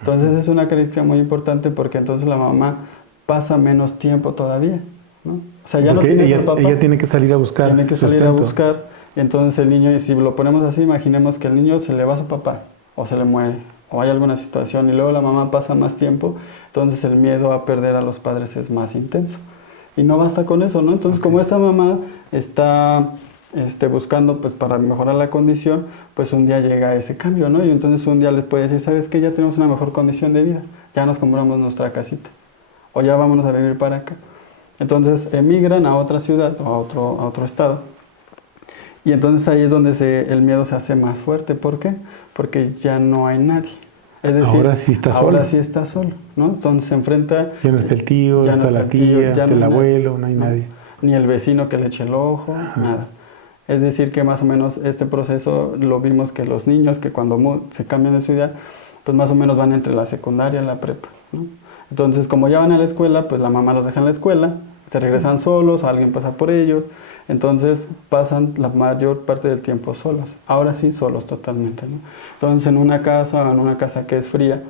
Entonces es una característica muy importante porque entonces la mamá pasa menos tiempo todavía, ¿no? O sea, ya Porque no tiene al papá. ella tiene que salir a buscar Tiene que salir a sustento. buscar. Y entonces el niño, y si lo ponemos así, imaginemos que el niño se le va a su papá, o se le muere, o hay alguna situación, y luego la mamá pasa más tiempo, entonces el miedo a perder a los padres es más intenso. Y no basta con eso, ¿no? Entonces, como esta mamá está buscando pues para mejorar la condición, pues un día llega ese cambio, ¿no? Y entonces un día les puede decir, ¿sabes qué? Ya tenemos una mejor condición de vida, ya nos compramos nuestra casita, o ya vámonos a vivir para acá. Entonces emigran a otra ciudad o a otro estado. Y entonces ahí es donde el miedo se hace más fuerte. ¿Por qué? Porque ya no hay nadie. Es decir, ahora sí está solo. Ahora sí está solo, ¿no? Entonces se enfrenta... Ya no está el tío, ya no está la tía, ya no el abuelo, no hay nadie. Ni el vecino que le eche el ojo, nada. Es decir, que más o menos este proceso lo vimos que los niños que cuando se cambian de ciudad, pues más o menos van entre la secundaria y la prepa, ¿no? Entonces, como ya van a la escuela, pues la mamá los deja en la escuela, se regresan solos, o alguien pasa por ellos, entonces pasan la mayor parte del tiempo solos. Ahora sí, solos totalmente, ¿no? Entonces, en una casa que es fría,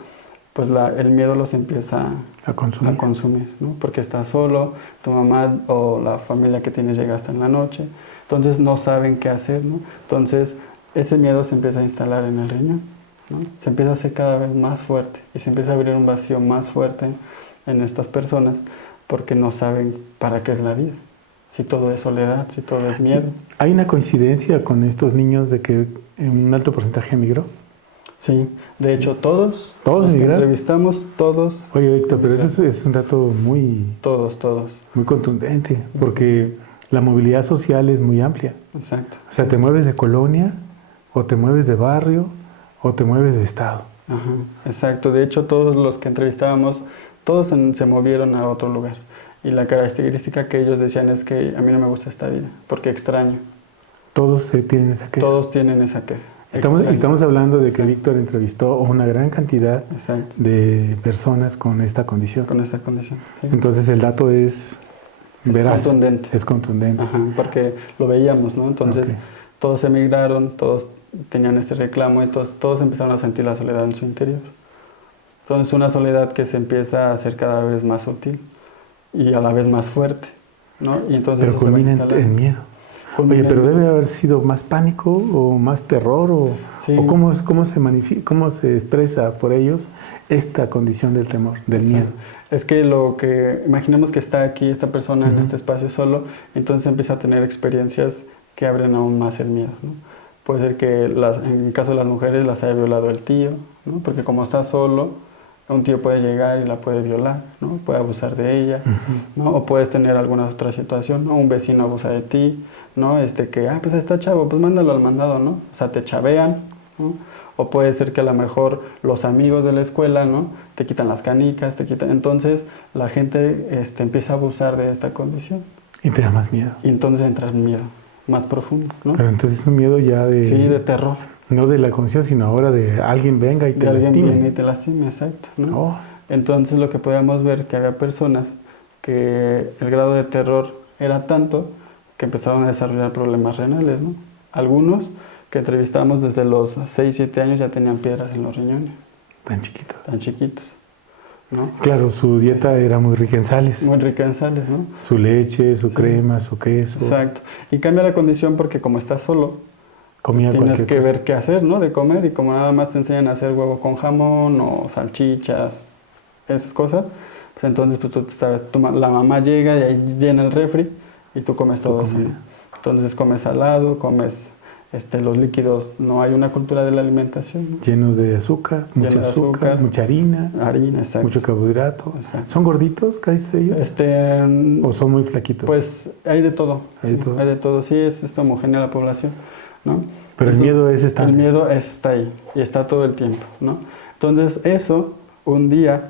pues el miedo los empieza a consumir, ¿no? Porque estás solo, tu mamá o la familia que tienes llega hasta en la noche, entonces no saben qué hacer, ¿no? Entonces, ese miedo se empieza a instalar en el riñón, ¿no? Se empieza a hacer cada vez más fuerte y se empieza a abrir un vacío más fuerte en estas personas porque no saben para qué es la vida, si todo es soledad, si todo es miedo. ¿Hay una coincidencia con estos niños de que un alto porcentaje emigró? Sí, de hecho todos los que entrevistamos, todos. Oye, Víctor, pero eso es un dato muy... Todos. Muy contundente, porque la movilidad social es muy amplia. Exacto. O sea, te mueves de colonia, o te mueves de barrio, o te mueves de estado. Ajá, exacto. De hecho, todos los que entrevistábamos, todos se movieron a otro lugar. Y la característica que ellos decían es que a mí no me gusta esta vida, porque extraño. Todos tienen esa queja. Todos tienen esa queja. Estamos hablando de que Víctor entrevistó a una gran cantidad de personas con esta condición. Con esta condición. Sí. Entonces el dato es veraz. Contundente. Es contundente. Ajá, porque lo veíamos, ¿no? Entonces todos emigraron, todos tenían este reclamo y todos empezaron a sentir la soledad en su interior. Entonces una soledad que se empieza a hacer cada vez más sutil y a la vez más fuerte, ¿no? Y entonces pero culmina en miedo. Oye, pero debe haber sido más pánico o más terror o cómo se expresa por ellos esta condición del temor, del miedo. Es que imaginemos que está aquí esta persona en este espacio solo, entonces empieza a tener experiencias que abren aún más el miedo, ¿no? Puede ser que en el caso de las mujeres las haya violado el tío, ¿no? Porque como está solo, un tío puede llegar y la puede violar, ¿no? Puede abusar de ella, ¿no? O puedes tener alguna otra situación, ¿no? Un vecino abusa de ti, ¿no? Pues está chavo, pues mándalo al mandado, ¿no? O sea, te chavean, ¿no? O puede ser que a lo mejor los amigos de la escuela, ¿no? Te quitan las canicas, entonces la gente empieza a abusar de esta condición. Y te da más miedo. Y entonces entra el miedo más profundo, ¿no? Pero entonces es un miedo ya de... Sí, de terror. No de la condición, sino ahora de alguien venga y te lastime. Alguien viene y te lastime, exacto, ¿no? Oh. Entonces lo que podíamos ver que había personas que el grado de terror era tanto que empezaron a desarrollar problemas renales, ¿no? Algunos que entrevistamos desde los 6, 7 años ya tenían piedras en los riñones. Tan chiquitos. Tan chiquitos, ¿no? Claro, su dieta era muy rica en sales. Muy rica en sales, ¿no? Su leche, su crema, su queso. Exacto. Y cambia la condición porque como estás solo, comía tienes que cosa. ver qué hacer, ¿no? De comer, y como nada más te enseñan a hacer huevo con jamón o salchichas, esas cosas, pues entonces pues tú sabes, la mamá llega y ahí llena el refri y tú comes todo eso, ¿no? Entonces comes salado, comes los líquidos, no hay una cultura de la alimentación, ¿no? Lleno de azúcar, mucha azúcar, mucha harina, exacto. Mucho carbohidrato. Exacto. ¿Son gorditos casi ellos? ¿O son muy flaquitos? Pues hay de todo. Hay de todo. Hay de todo, sí, es homogénea la población, ¿no? Pero el miedo está El miedo está ahí y está todo el tiempo, ¿no? Entonces eso un día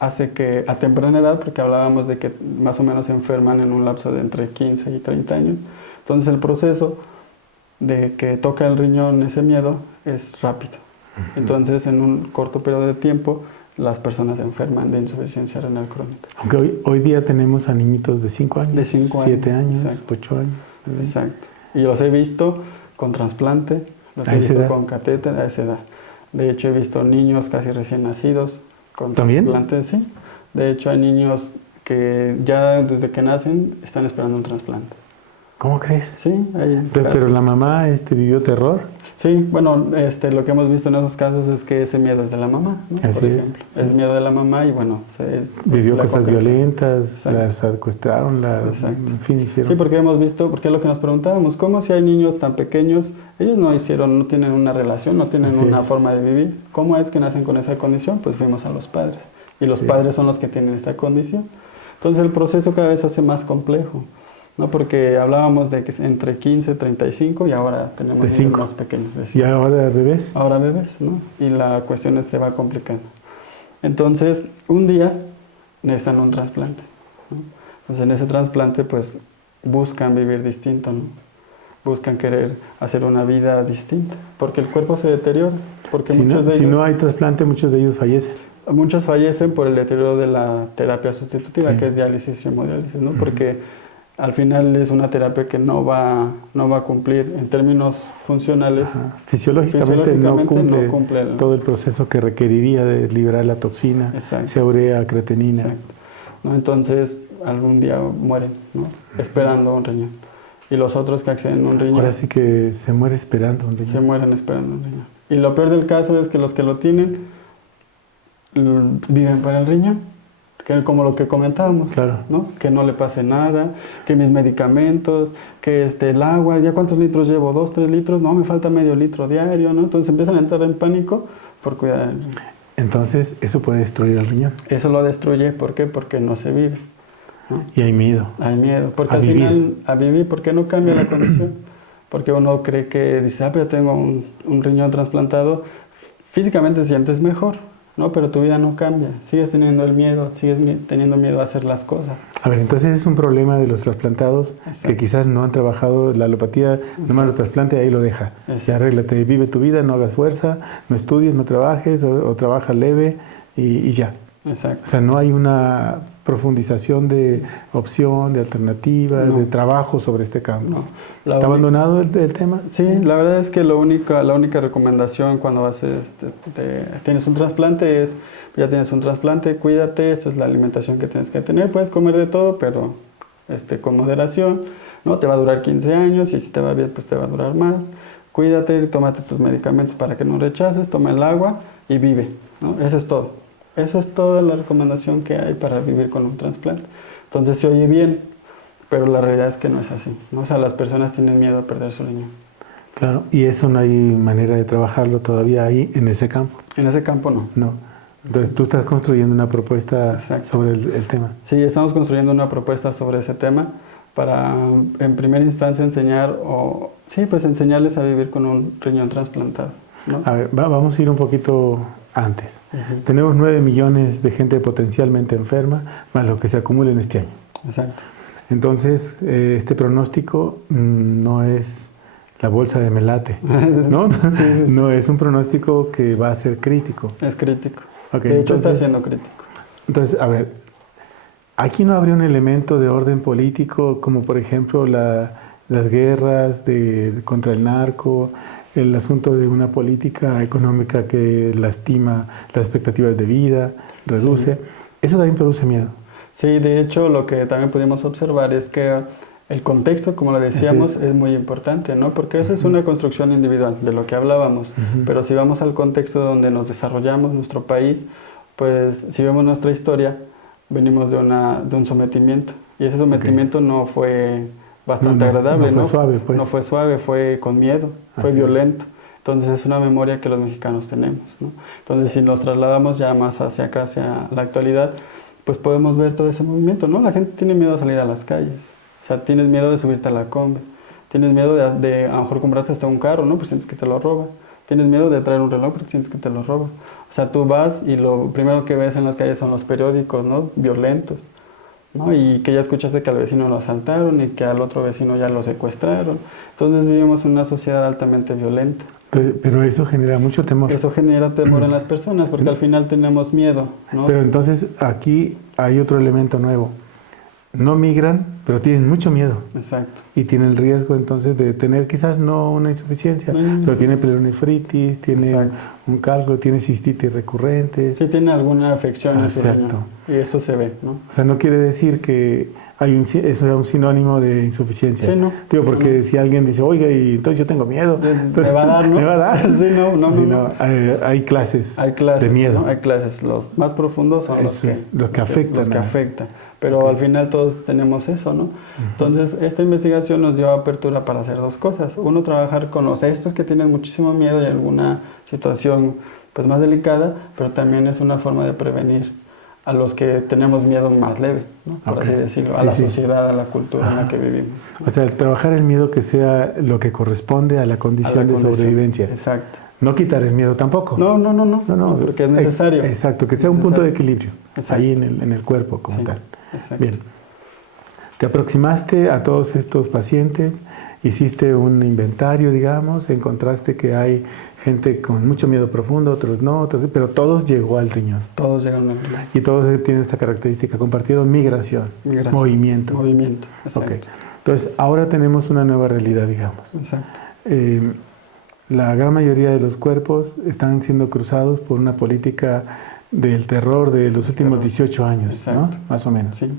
hace que a temprana edad, porque hablábamos de que más o menos se enferman en un lapso de entre 15 y 30 años, entonces el proceso de que toca el riñón ese miedo es rápido. Entonces en un corto periodo de tiempo las personas se enferman de insuficiencia renal crónica. Aunque hoy día tenemos a niñitos de 5 años, de 5 7 años, exacto. 8 años. Exacto. Y los he visto con trasplante, los he visto con catéter a esa edad. De hecho he visto niños casi recién nacidos con trasplante, sí. De hecho hay niños que ya desde que nacen están esperando un trasplante. ¿Cómo crees? Sí, hay pero la mamá vivió terror. Sí, bueno, lo que hemos visto en esos casos es que ese miedo es de la mamá, ¿no? Así por ejemplo. Sí. Es miedo de la mamá y bueno, vivió cosas violentas, exacto. La secuestraron, en fin, hicieron. Sí, porque hemos visto, porque es lo que nos preguntábamos, ¿cómo si hay niños tan pequeños, ellos no tienen una relación, no tienen una forma de vivir? ¿Cómo es que nacen con esa condición? Pues fuimos a los padres y los padres son los que tienen esta condición. Entonces el proceso cada vez se hace más complejo, ¿no? Porque hablábamos de que entre 15 y 35 y ahora tenemos niños más pequeños. ¿Y ahora bebés? Ahora bebés, ¿no? Y la cuestión se va complicando. Entonces, un día necesitan un trasplante, ¿no? Entonces, en ese trasplante, pues, buscan vivir distinto, ¿no? Buscan querer hacer una vida distinta, porque el cuerpo se deteriora. Porque si no hay trasplante, muchos de ellos fallecen. Muchos fallecen por el deterioro de la terapia sustitutiva, que es diálisis y hemodiálisis, ¿no? Porque al final es una terapia que no va a cumplir en términos funcionales. Fisiológicamente no cumple todo el proceso que requeriría de liberar la toxina, sea urea, creatinina. Exacto. ¿No? Entonces, algún día mueren, ¿no? Esperando un riñón. Y los otros que acceden a un riñón... Ahora sí que se muere esperando un riñón. Se mueren esperando un riñón. Y lo peor del caso es que los que lo tienen viven para el riñón. Que como lo que comentábamos, claro. ¿no? Que no le pase nada, que mis medicamentos, que el agua, ¿ya cuántos litros llevo? 2, 3 litros, no, me falta medio litro diario, ¿no? Entonces empiezan a entrar en pánico por cuidar el riñón. Entonces, eso puede destruir el riñón. Eso lo destruye, ¿por qué? Porque no se vive, ¿no? Y hay miedo. Hay miedo, porque al final, a vivir, ¿por qué no cambia la condición? Porque uno cree que dice, pero ya tengo un riñón trasplantado, físicamente sientes mejor, ¿no? Pero tu vida no cambia, sigues teniendo el miedo, sigues teniendo miedo a hacer las cosas. A ver, entonces es un problema de los trasplantados. Exacto. Que quizás no han trabajado la alopatía, nomás lo trasplante y ahí lo deja. Ya arréglate, vive tu vida, no hagas fuerza, no estudies, no trabajes o trabaja leve y ya. Exacto. O sea, no hay una profundización de opción, de alternativa, de trabajo sobre este campo. No. ¿Está abandonado el tema? Sí, la verdad es que la única recomendación cuando tienes un trasplante es, ya tienes un trasplante, cuídate, esta es la alimentación que tienes que tener, puedes comer de todo, pero con moderación, ¿no? Te va a durar 15 años y si te va bien, pues te va a durar más. Cuídate, tómate tus medicamentos para que no rechaces, toma el agua y vive, ¿no? Eso es todo. Eso es toda la recomendación que hay para vivir con un trasplante. Entonces se oye bien, pero la realidad es que no es así, ¿no? O sea, las personas tienen miedo a perder su riñón. Claro, y eso no hay manera de trabajarlo todavía ahí en ese campo. En ese campo no. No. Entonces tú estás construyendo una propuesta Exacto. sobre el tema. Sí, estamos construyendo una propuesta sobre ese tema para, en primera instancia, enseñarles a vivir con un riñón trasplantado, ¿no? A ver, vamos a ir un poquito antes. Tenemos 9 millones de gente potencialmente enferma, más lo que se acumula en este año. Exacto. Entonces, este pronóstico no es la bolsa de melate, ¿no? Sí. No, es un pronóstico que va a ser crítico. Es crítico. Okay, de hecho, entonces, está siendo crítico. Entonces, a ver, aquí no habría un elemento de orden político, como por ejemplo las guerras contra el narco, el asunto de una política económica que lastima las expectativas de vida, reduce. Sí. Eso también produce miedo. Sí, de hecho, lo que también pudimos observar es que el contexto, como le decíamos, es muy importante, ¿no? Porque eso es una construcción individual, de lo que hablábamos. Pero si vamos al contexto donde nos desarrollamos, nuestro país, pues si vemos nuestra historia, venimos de un sometimiento. Y ese sometimiento no fue bastante agradable, no fue suave, pues. No fue suave, fue con miedo, fue violento. Entonces es una memoria que los mexicanos tenemos, ¿no? Entonces si nos trasladamos ya más hacia acá, hacia la actualidad, pues podemos ver todo ese movimiento, ¿no? La gente tiene miedo a salir a las calles. O sea, tienes miedo de subirte a la combi, tienes miedo de a lo mejor comprarte hasta un carro, ¿no? Pues sientes que te lo roban. Tienes miedo de traer un reloj porque sientes que te lo roban. O sea, tú vas y lo primero que ves en las calles son los periódicos, ¿no? Violentos, ¿no? Y que ya escuchaste que al vecino lo asaltaron y que al otro vecino ya lo secuestraron. Entonces vivimos en una sociedad altamente violenta. Pero eso genera mucho temor. Eso genera temor en las personas porque al final tenemos miedo, ¿no? Pero entonces aquí hay otro elemento nuevo. No migran, pero tienen mucho miedo. Exacto. Y tienen el riesgo entonces de tener quizás no una insuficiencia, pero tiene pielonefritis, tiene un cálculo, tiene cistitis recurrente. Sí, tiene alguna afección en su riñón. Y eso se ve, ¿no? O sea, no quiere decir que eso es un sinónimo de insuficiencia. Sí, no. Digo, porque si alguien dice, oiga, y entonces yo tengo miedo. Me va a dar, ¿no? Me va a dar. Sí, no. Hay clases de miedo. ¿no? Hay clases. Los más profundos son los que afectan. Pero al final todos tenemos eso, ¿no? Entonces, esta investigación nos dio apertura para hacer dos cosas. Uno, trabajar con los estos que tienen muchísimo miedo y alguna situación pues más delicada, pero también es una forma de prevenir a los que tenemos miedo más leve, ¿no? Por así decirlo, a la sociedad, a la cultura en la que vivimos, ¿no? O sea, trabajar el miedo que sea lo que corresponde a la condición de sobrevivencia. Exacto. No quitar el miedo tampoco. No, porque es necesario. Exacto, que sea un punto de equilibrio ahí en el cuerpo como tal. Exacto. Bien. Te aproximaste a todos estos pacientes, hiciste un inventario, digamos, encontraste que hay gente con mucho miedo profundo, otros no, pero todos llegó al riñón. Todos llegaron al riñón. Y todos tienen esta característica, compartieron migración. Movimiento. Exacto. Okay. Entonces, ahora tenemos una nueva realidad, digamos. Exacto. La gran mayoría de los cuerpos están siendo cruzados por una política del terror de los últimos 18 años, ¿no? Más o menos. Sí.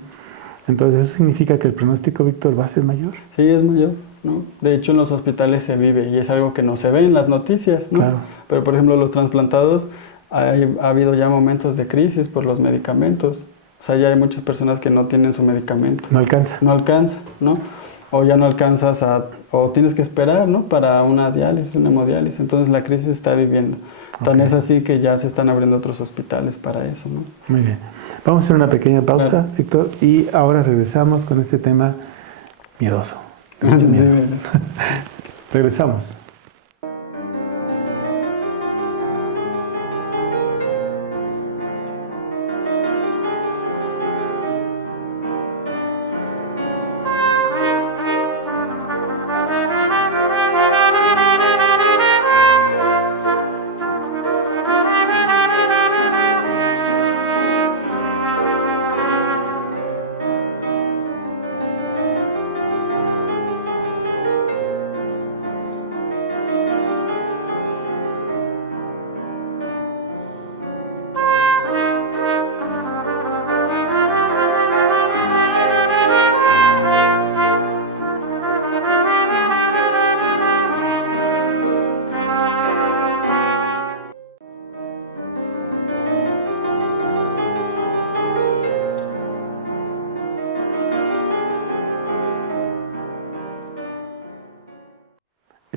Entonces, ¿eso significa que el pronóstico, Víctor, va a ser mayor? Sí, es mayor, ¿no? De hecho, en los hospitales se vive y es algo que no se ve en las noticias, ¿no? Claro. Pero, por ejemplo, los trasplantados, ha habido ya momentos de crisis por los medicamentos. O sea, ya hay muchas personas que no tienen su medicamento. No alcanza. No alcanza, ¿no? O ya no alcanzas o tienes que esperar, ¿no? Para una diálisis, una hemodiálisis. Entonces, la crisis se está viviendo. Tan es así que ya se están abriendo otros hospitales para eso, ¿no? Muy bien. Vamos a hacer una pequeña pausa, Víctor, y ahora regresamos con este tema miedoso. Regresamos.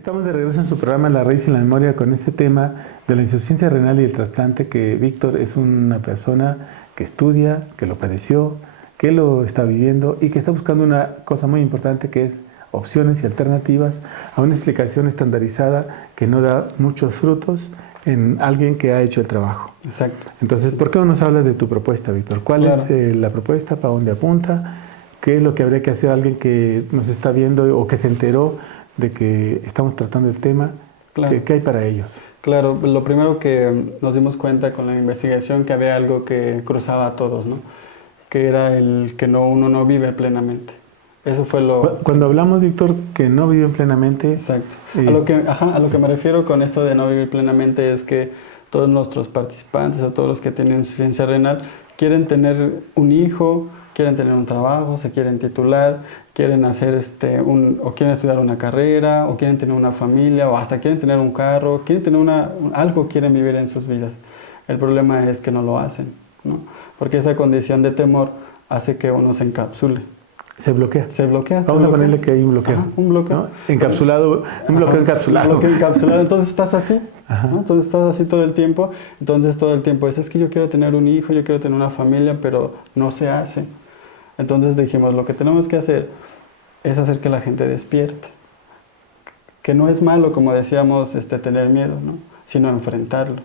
Estamos de regreso en su programa La Raíz y la Memoria con este tema de la insuficiencia renal y el trasplante, que Víctor es una persona que estudia, que lo padeció, que lo está viviendo y que está buscando una cosa muy importante, que es opciones y alternativas a una explicación estandarizada que no da muchos frutos en alguien que ha hecho el trabajo. Exacto. Entonces, ¿por qué no nos hablas de tu propuesta, Víctor? ¿Cuál es la propuesta? ¿Para dónde apunta? ¿Qué es lo que habría que hacer alguien que nos está viendo o que se enteró de que estamos tratando el tema? Claro. ¿Qué hay para ellos? Claro, lo primero que nos dimos cuenta con la investigación, que había algo que cruzaba a todos, ¿no? Que era el que uno no vive plenamente. Eso fue lo... Cuando hablamos, Víctor, que no viven plenamente... Exacto. A lo que me refiero con esto de no vivir plenamente es que todos nuestros participantes, o todos los que tienen insuficiencia renal, quieren tener un hijo, quieren tener un trabajo, se quieren titular, quieren hacer o quieren estudiar una carrera, o quieren tener una familia, o hasta quieren tener un carro, quieren tener algo quieren vivir en sus vidas. El problema es que no lo hacen, ¿no? Porque esa condición de temor hace que uno se encapsule. Se bloquea. Se bloquea. Vamos a ponerle que hay un bloqueo. Ajá, un bloqueo. ¿No? Encapsulado, un bloqueo encapsulado. Un bloqueo encapsulado. Entonces estás así, ¿no? Entonces estás así todo el tiempo. Entonces todo el tiempo es que yo quiero tener un hijo, yo quiero tener una familia, pero no se hace. Entonces dijimos, lo que tenemos que hacer es hacer que la gente despierte. Que no es malo, como decíamos, tener miedo, ¿no? Sino enfrentarlo.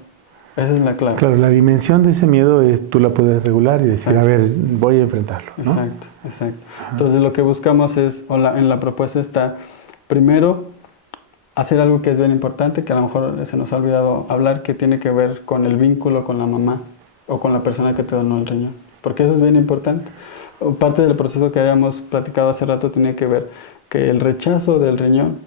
Esa es la clave. Claro, la dimensión de ese miedo tú la puedes regular y decir, exacto, a ver, voy a enfrentarlo, ¿no? Exacto, exacto. Entonces lo que buscamos es, en la propuesta está, primero, hacer algo que es bien importante, que a lo mejor se nos ha olvidado hablar, que tiene que ver con el vínculo con la mamá o con la persona que te donó el riñón. Porque eso es bien importante. Parte del proceso que habíamos platicado hace rato tiene que ver que el rechazo del riñón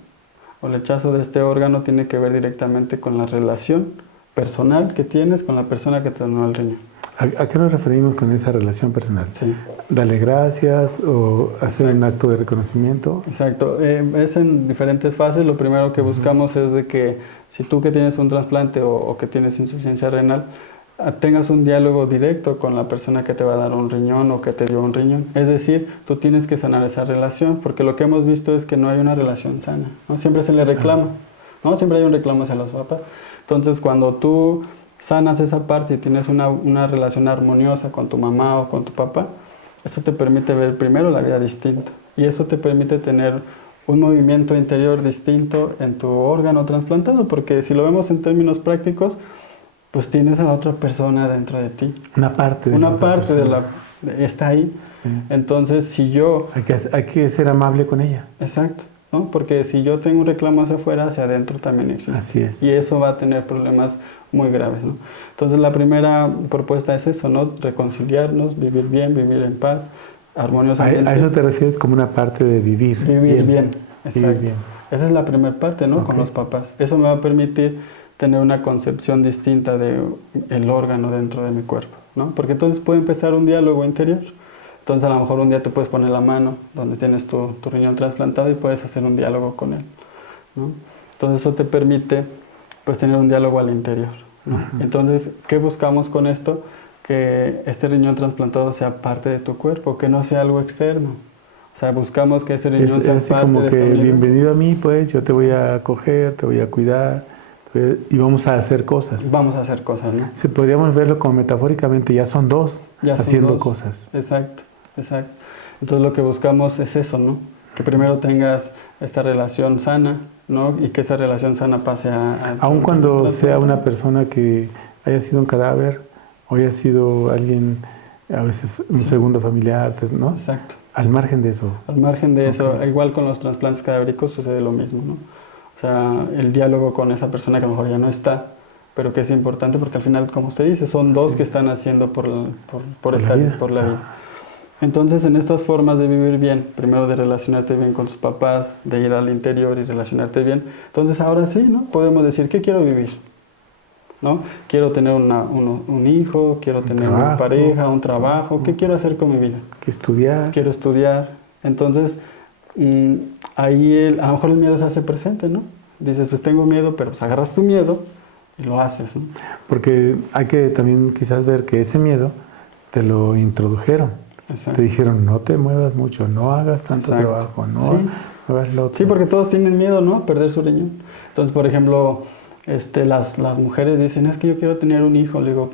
o el rechazo de este órgano tiene que ver directamente con la relación personal que tienes con la persona que te donó el riñón. ¿A qué nos referimos con esa relación personal? Sí. ¿Dale gracias o hacer un acto de reconocimiento? Exacto. Es en diferentes fases. Lo primero que buscamos es de que si tú que tienes un trasplante o que tienes insuficiencia renal, tengas un diálogo directo con la persona que te va a dar un riñón o que te dio un riñón. Es decir, tú tienes que sanar esa relación, porque lo que hemos visto es que no hay una relación sana, ¿no? Siempre se le reclama, ¿no? Siempre hay un reclamo hacia los papás. Entonces, cuando tú sanas esa parte y tienes una relación armoniosa con tu mamá o con tu papá, eso te permite ver primero la vida distinta. Y eso te permite tener un movimiento interior distinto en tu órgano trasplantado, porque si lo vemos en términos prácticos, pues tienes a la otra persona dentro de ti. Una parte está ahí. Sí. Entonces, si yo... Hay que ser amable con ella. Exacto, ¿no? Porque si yo tengo un reclamo hacia afuera, hacia adentro también existe. Así es. Y eso va a tener problemas muy graves, ¿no? Entonces, la primera propuesta es eso, ¿no? Reconciliarnos, vivir bien, vivir en paz, armoniosamente. ¿A eso te refieres como una parte de vivir? Vivir bien, exacto. Vivir bien. Esa es la primera parte, ¿no? Okay. Con los papás. Eso me va a permitir tener una concepción distinta del órgano dentro de mi cuerpo, ¿no? Porque entonces puede empezar un diálogo interior. Entonces a lo mejor un día te puedes poner la mano donde tienes tu riñón trasplantado y puedes hacer un diálogo con él, ¿no? Entonces eso te permite pues tener un diálogo al interior, ¿no? Entonces, ¿qué buscamos con esto? Que este riñón trasplantado sea parte de tu cuerpo, que no sea algo externo. O sea, buscamos que este riñón sea parte como de que esta bienvenido a mí, pues yo te voy a acoger, te voy a cuidar. Y vamos a hacer cosas. Vamos a hacer cosas, ¿no? Si podríamos verlo como metafóricamente, ya son dos haciendo cosas. Exacto, exacto. Entonces lo que buscamos es eso, ¿no? Que primero tengas esta relación sana, ¿no? Y que esa relación sana pase a aun cuando sea una persona que haya sido un cadáver o haya sido alguien, a veces un segundo familiar, ¿no? Exacto. Al margen de eso. Al margen de eso, igual con los trasplantes cadavéricos sucede lo mismo, ¿no? O sea, el diálogo con esa persona que a lo mejor ya no está, pero que es importante porque al final, como usted dice, son dos que están haciendo por la vida. Entonces, en estas formas de vivir bien, primero de relacionarte bien con tus papás, de ir al interior y relacionarte bien, entonces ahora sí, ¿no? Podemos decir, ¿qué quiero vivir? ¿No? Quiero tener un hijo, quiero tener una pareja, un trabajo, ¿qué quiero hacer con mi vida? Quiero estudiar. Entonces, ahí a lo mejor el miedo se hace presente, ¿no? Dices, pues tengo miedo, pero pues agarras tu miedo y lo haces, ¿no? Porque hay que también quizás ver que ese miedo te lo introdujeron. Exacto. Te dijeron, no te muevas mucho, no hagas tanto trabajo, no, A ver, lo otro. Sí, porque todos tienen miedo, ¿no? Perder su riñón. Entonces, por ejemplo, las mujeres dicen, es que yo quiero tener un hijo. Le digo,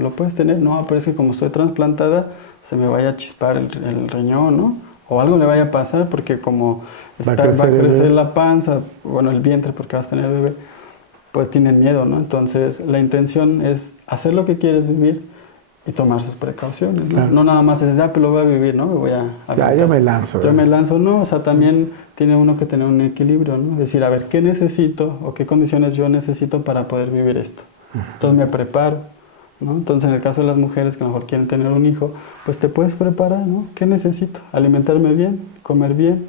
¿lo puedes tener? No, pero es que como estoy trasplantada, se me vaya a chispar el riñón, ¿no? O algo le vaya a pasar porque como va a crecer la panza, bueno, el vientre porque vas a tener bebé, pues tienen miedo, ¿no? Entonces, la intención es hacer lo que quieres vivir y tomar sus precauciones, ¿no? Claro. No nada más es, pero lo voy a vivir, ¿no? Me voy a yo me lanzo. Yo me lanzo, no, o sea, también tiene uno que tener un equilibrio, ¿no? Es decir, a ver, ¿qué necesito o qué condiciones yo necesito para poder vivir esto? Entonces me preparo, ¿no? Entonces, en el caso de las mujeres que a lo mejor quieren tener un hijo, pues te puedes preparar, ¿no? ¿Qué necesito? Alimentarme bien, comer bien.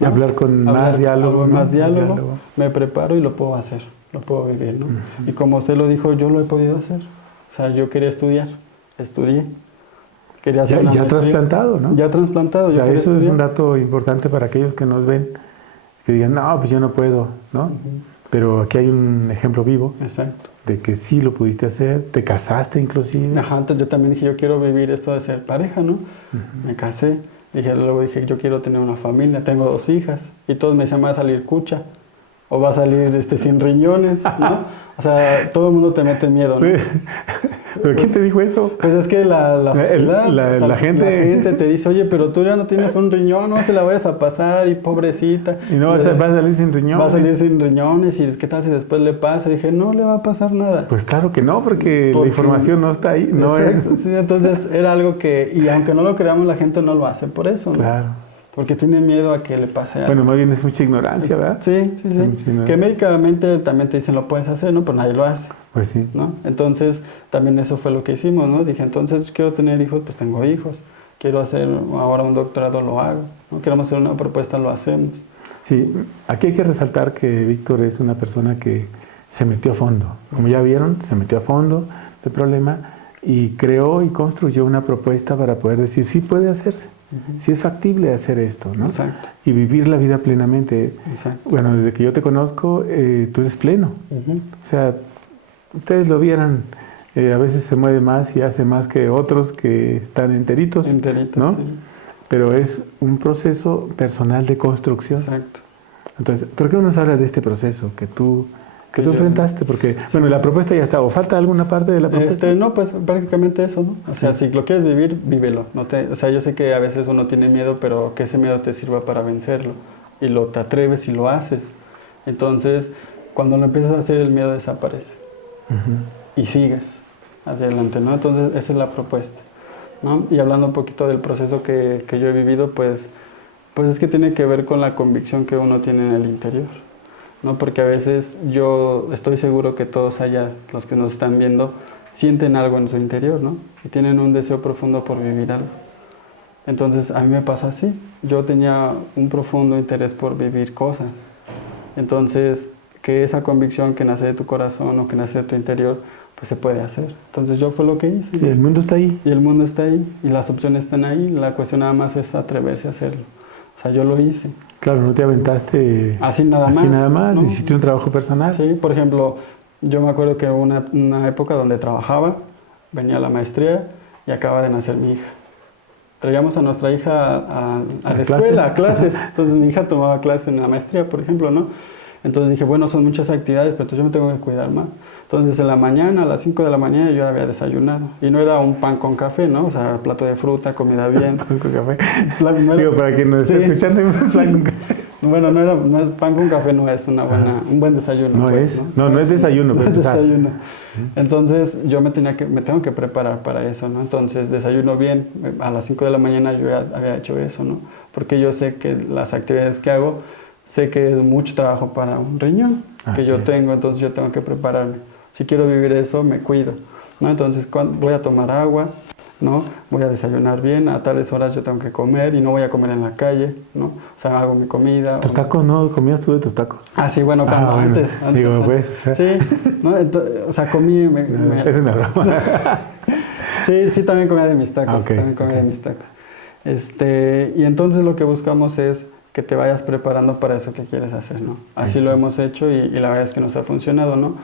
Y hablar con más diálogo. Más diálogo, me preparo y lo puedo hacer, lo puedo vivir, ¿no? Y como usted lo dijo, yo lo he podido hacer. O sea, yo quería estudiar. Estudié. Quería hacer ya trasplantado, ¿no? Ya trasplantado. O sea, eso es un dato importante para aquellos que nos ven, que digan, no, pues yo no puedo, ¿no? Pero aquí hay un ejemplo vivo. Exacto. De que sí lo pudiste hacer, te casaste inclusive. Ajá, entonces yo también dije, yo quiero vivir esto de ser pareja, ¿no? Me casé, luego dije, yo quiero tener una familia, tengo 2 hijas, y todos me decían, va a salir cucha, o va a salir sin riñones, ¿no? O sea, todo el mundo te mete miedo, ¿no? ¿Pero quién te dijo eso? Pues es que la sociedad, la gente te dice, oye, pero tú ya no tienes un riñón, no se la vayas a pasar, y pobrecita. Y no va a salir sin riñones. Va a salir sin riñones, y ¿qué tal si después le pasa? Dije, no le va a pasar nada. Pues claro que no, porque la información no está ahí. No exacto, sí, entonces era algo que, y aunque no lo creamos, la gente no lo hace por eso, ¿no? Claro. Porque tiene miedo a que le pase algo. Bueno, más bien es mucha ignorancia, ¿verdad? Sí. Que médicamente también te dicen lo puedes hacer, ¿no? Pero nadie lo hace. Pues sí. ¿No? Entonces, también eso fue lo que hicimos, ¿no? Dije, entonces, quiero tener hijos, pues tengo hijos. Quiero hacer ahora un doctorado, lo hago. ¿No? Queremos hacer una propuesta, lo hacemos. Sí, aquí hay que resaltar que Víctor es una persona que se metió a fondo. Como ya vieron, se metió a fondo del problema y creó y construyó una propuesta para poder decir, sí puede hacerse. Sí es factible hacer esto, ¿no? Exacto. Y vivir la vida plenamente. Exacto. Bueno, desde que yo te conozco, tú eres pleno. O sea, ustedes lo vieran, a veces se mueve más y hace más que otros que están enteritos, ¿no? Sí. Pero es un proceso personal de construcción. Exacto. Entonces, ¿por qué no nos hablas de este proceso que tú enfrentaste? Porque, bueno, la propuesta ya está. ¿O falta alguna parte de la propuesta? No, pues prácticamente eso, ¿no? O sea, si lo quieres vivir, vívelo. O sea, yo sé que a veces uno tiene miedo, pero que ese miedo te sirva para vencerlo. Y te atreves y lo haces. Entonces, cuando lo empiezas a hacer, el miedo desaparece. Y sigues hacia adelante, ¿no? Entonces, esa es la propuesta, ¿no? Y hablando un poquito del proceso que yo he vivido, pues es que tiene que ver con la convicción que uno tiene en el interior, ¿no? Porque a veces yo estoy seguro que todos allá, los que nos están viendo, sienten algo en su interior, ¿no? Y tienen un deseo profundo por vivir algo. Entonces, a mí me pasa así. Yo tenía un profundo interés por vivir cosas. Entonces, que esa convicción que nace de tu corazón o que nace de tu interior, pues se puede hacer. Entonces, yo fue lo que hice. Sí, el mundo está ahí. Y el mundo está ahí. Y las opciones están ahí. La cuestión nada más es atreverse a hacerlo. O sea, yo lo hice. Claro, no te aventaste así nada más, ¿no? Hiciste un trabajo personal. Sí, por ejemplo, yo me acuerdo que hubo una época donde trabajaba, venía la maestría y acaba de nacer mi hija. Traíamos a nuestra hija a la escuela, a clases. Entonces mi hija tomaba clases en la maestría, por ejemplo, ¿no? Entonces dije, bueno, son muchas actividades, pero entonces yo me tengo que cuidar más. Entonces en la mañana, a las 5 de la mañana, yo había desayunado. Y no era un pan con café, ¿no? O sea, plato de fruta, comida bien. Pan con café. Digo, para quien nos esté escuchando, pan con café. Bueno, pan con café no es un buen desayuno. No pues, es, no es desayuno. No es desayuno. Entonces yo me tengo que preparar para eso, ¿no? Entonces desayuno bien, a las 5 de la mañana yo ya había hecho eso, ¿no? Porque yo sé que las actividades que hago, sé que es mucho trabajo para un riñón que yo tengo, entonces yo tengo que prepararme. Si quiero vivir eso, me cuido, ¿no? Entonces voy a tomar agua, ¿no? Voy a desayunar bien, a tales horas yo tengo que comer y no voy a comer en la calle, ¿no? O sea, hago mi comida. ¿Tus tacos no? ¿Comías tú de tus tacos? Ah, sí, bueno, antes. Digo, pues, o sea. Sí, ¿no? Entonces, o sea, comí... Es una broma. sí, también comía de mis tacos, de mis tacos. Y entonces lo que buscamos es que te vayas preparando para eso que quieres hacer, ¿no? Así lo hemos hecho y la verdad es que nos ha funcionado, ¿no?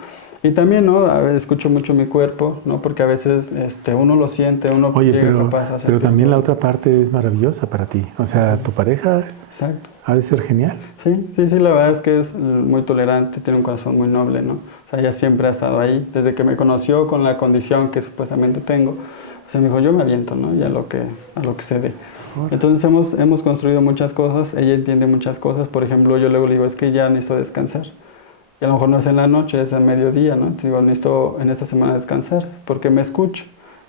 Y también, ¿no? A veces escucho mucho mi cuerpo, ¿no? Porque a veces uno lo siente, uno Oye, llega capaz a pero sentir. también la otra parte es maravillosa para ti. O sea, tu pareja Exacto. ha de ser genial. Sí, sí, sí, la verdad es que es muy tolerante, tiene un corazón muy noble, ¿no? O sea, ella siempre ha estado ahí, desde que me conoció con la condición que supuestamente tengo. O sea, me dijo, yo me aviento, ¿no? Y a lo que se dé. Entonces hemos construido muchas cosas, ella entiende muchas cosas. Por ejemplo, yo luego le digo, es que ya necesito descansar. Y a lo mejor no es en la noche, es a mediodía, ¿no? Te digo, necesito en esta semana descansar, porque me escucho.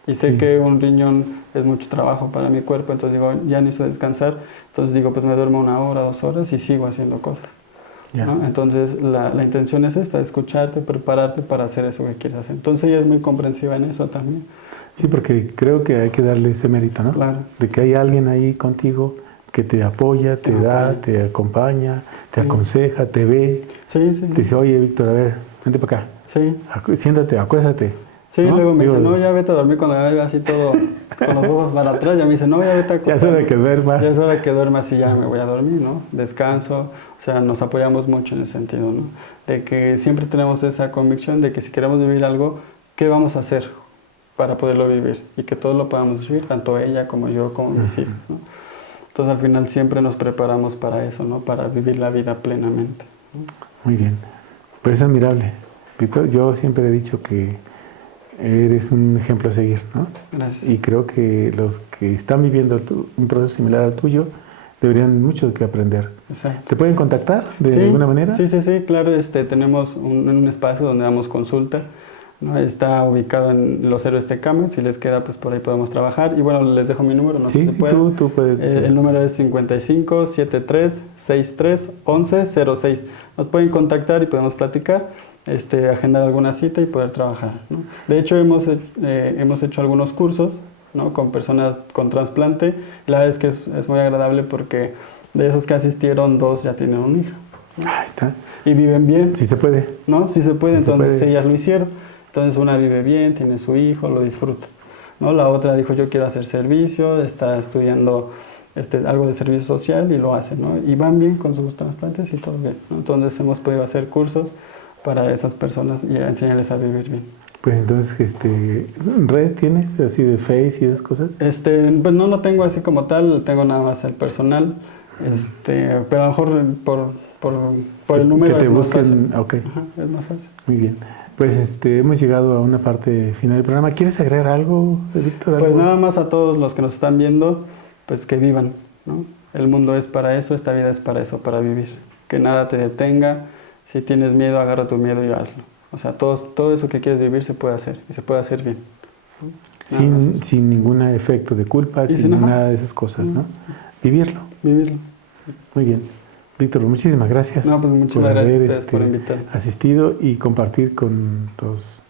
Y sé que un riñón es mucho trabajo para mi cuerpo, entonces digo, ya necesito descansar. Entonces digo, pues me duermo 1 hora, 2 horas y sigo haciendo cosas. ¿No? Entonces la intención es esta, escucharte, prepararte para hacer eso que quieres hacer. Entonces ella es muy comprensiva en eso también. Sí, porque creo que hay que darle ese mérito, ¿no? Claro. De que hay alguien ahí contigo que te apoya, te da, te acompaña, te aconseja, te ve. Sí, sí, sí. Te dice, oye, Víctor, a ver, vente para acá. Sí. Siéntate, acuéstate. Sí, ¿no? luego me dice, no, ya vete a dormir cuando me vea así todo con los ojos para atrás. Ya me dice, no, ya vete a acostar. Ya es hora que duermas. Ya es hora que duermas y ya me voy a dormir, ¿no? Descanso. O sea, nos apoyamos mucho en ese sentido, ¿no? De que siempre tenemos esa convicción de que si queremos vivir algo, ¿qué vamos a hacer para poderlo vivir? Y que todos lo podamos vivir, tanto ella como yo, como mis hijos, ¿no? Entonces, al final siempre nos preparamos para eso, ¿no? Para vivir la vida plenamente, ¿no? Muy bien. Pues es admirable. Víctor, yo siempre he dicho que eres un ejemplo a seguir, ¿no? Gracias. Y creo que los que están viviendo un proceso similar al tuyo deberían mucho que aprender. Exacto. ¿Te pueden contactar de alguna manera? Sí, sí, sí, claro. Tenemos un espacio donde damos consulta, ¿no? Está ubicado en Los Héroes Tecama. Si les queda, pues por ahí podemos trabajar. Y bueno, les dejo mi número, no sé si se puede. Tú puedes decir. El número es 55 73 63 11 06. Nos pueden contactar y podemos platicar. Agendar alguna cita y poder trabajar, ¿no? De hecho, hemos hecho algunos cursos, ¿no? Con personas con trasplante. La verdad es que es muy agradable porque de esos que asistieron, 2 ya tienen un hijo, ¿no? Ahí está. Y viven bien. Sí se puede. ¿No? Sí se puede, Sí se entonces puede. ellas lo hicieron. Entonces una vive bien, tiene su hijo, lo disfruta, ¿no? La otra dijo, yo quiero hacer servicio, está estudiando algo de servicio social y lo hace, ¿no? Y van bien con sus trasplantes y todo bien, ¿no? Entonces hemos podido hacer cursos para esas personas y enseñarles a vivir bien. Pues entonces, ¿red tienes así de Face y esas cosas? Pues no tengo así como tal, tengo nada más el personal, pero a lo mejor por el número que te es más busquen, fácil. okay. Ajá, es más fácil. Muy bien. Pues hemos llegado a una parte final del programa. ¿Quieres agregar algo, Víctor? Pues nada más a todos los que nos están viendo, pues que vivan, ¿no? El mundo es para eso, esta vida es para eso, para vivir. Que nada te detenga. Si tienes miedo, agarra tu miedo y hazlo. O sea, todo eso que quieres vivir se puede hacer y se puede hacer bien. Sin ningún efecto de culpa, sin nada de esas cosas, ¿no? Vivirlo. Vivirlo. Muy bien. Víctor, muchísimas gracias. No, pues muchas gracias a ustedes por invitarme. Asistido y compartir con los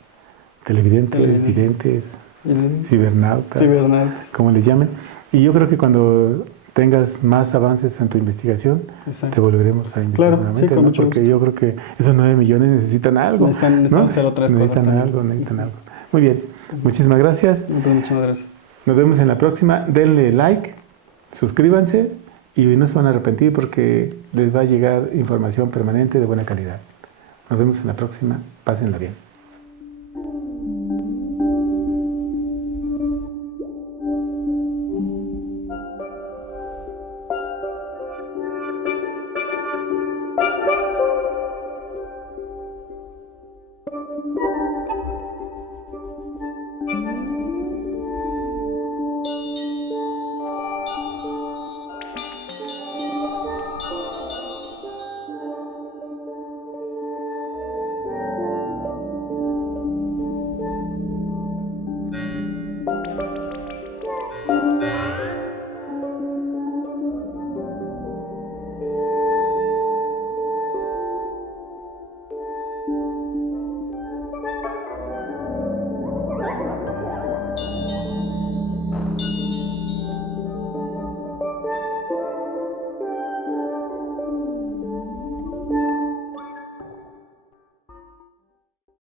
televidentes, videntes, cibernautas, como les llamen. Y yo creo que cuando tengas más avances en tu investigación, te volveremos a invitar nuevamente, sí, ¿no? Porque yo creo que esos 9 millones necesitan algo. Necesitan hacer otras cosas. Necesitan algo. Muy bien. Muchísimas gracias. Muchas gracias. Nos vemos en la próxima. Denle like, suscríbanse y no se van a arrepentir porque les va a llegar información permanente de buena calidad. Nos vemos en la próxima. Pásenla bien.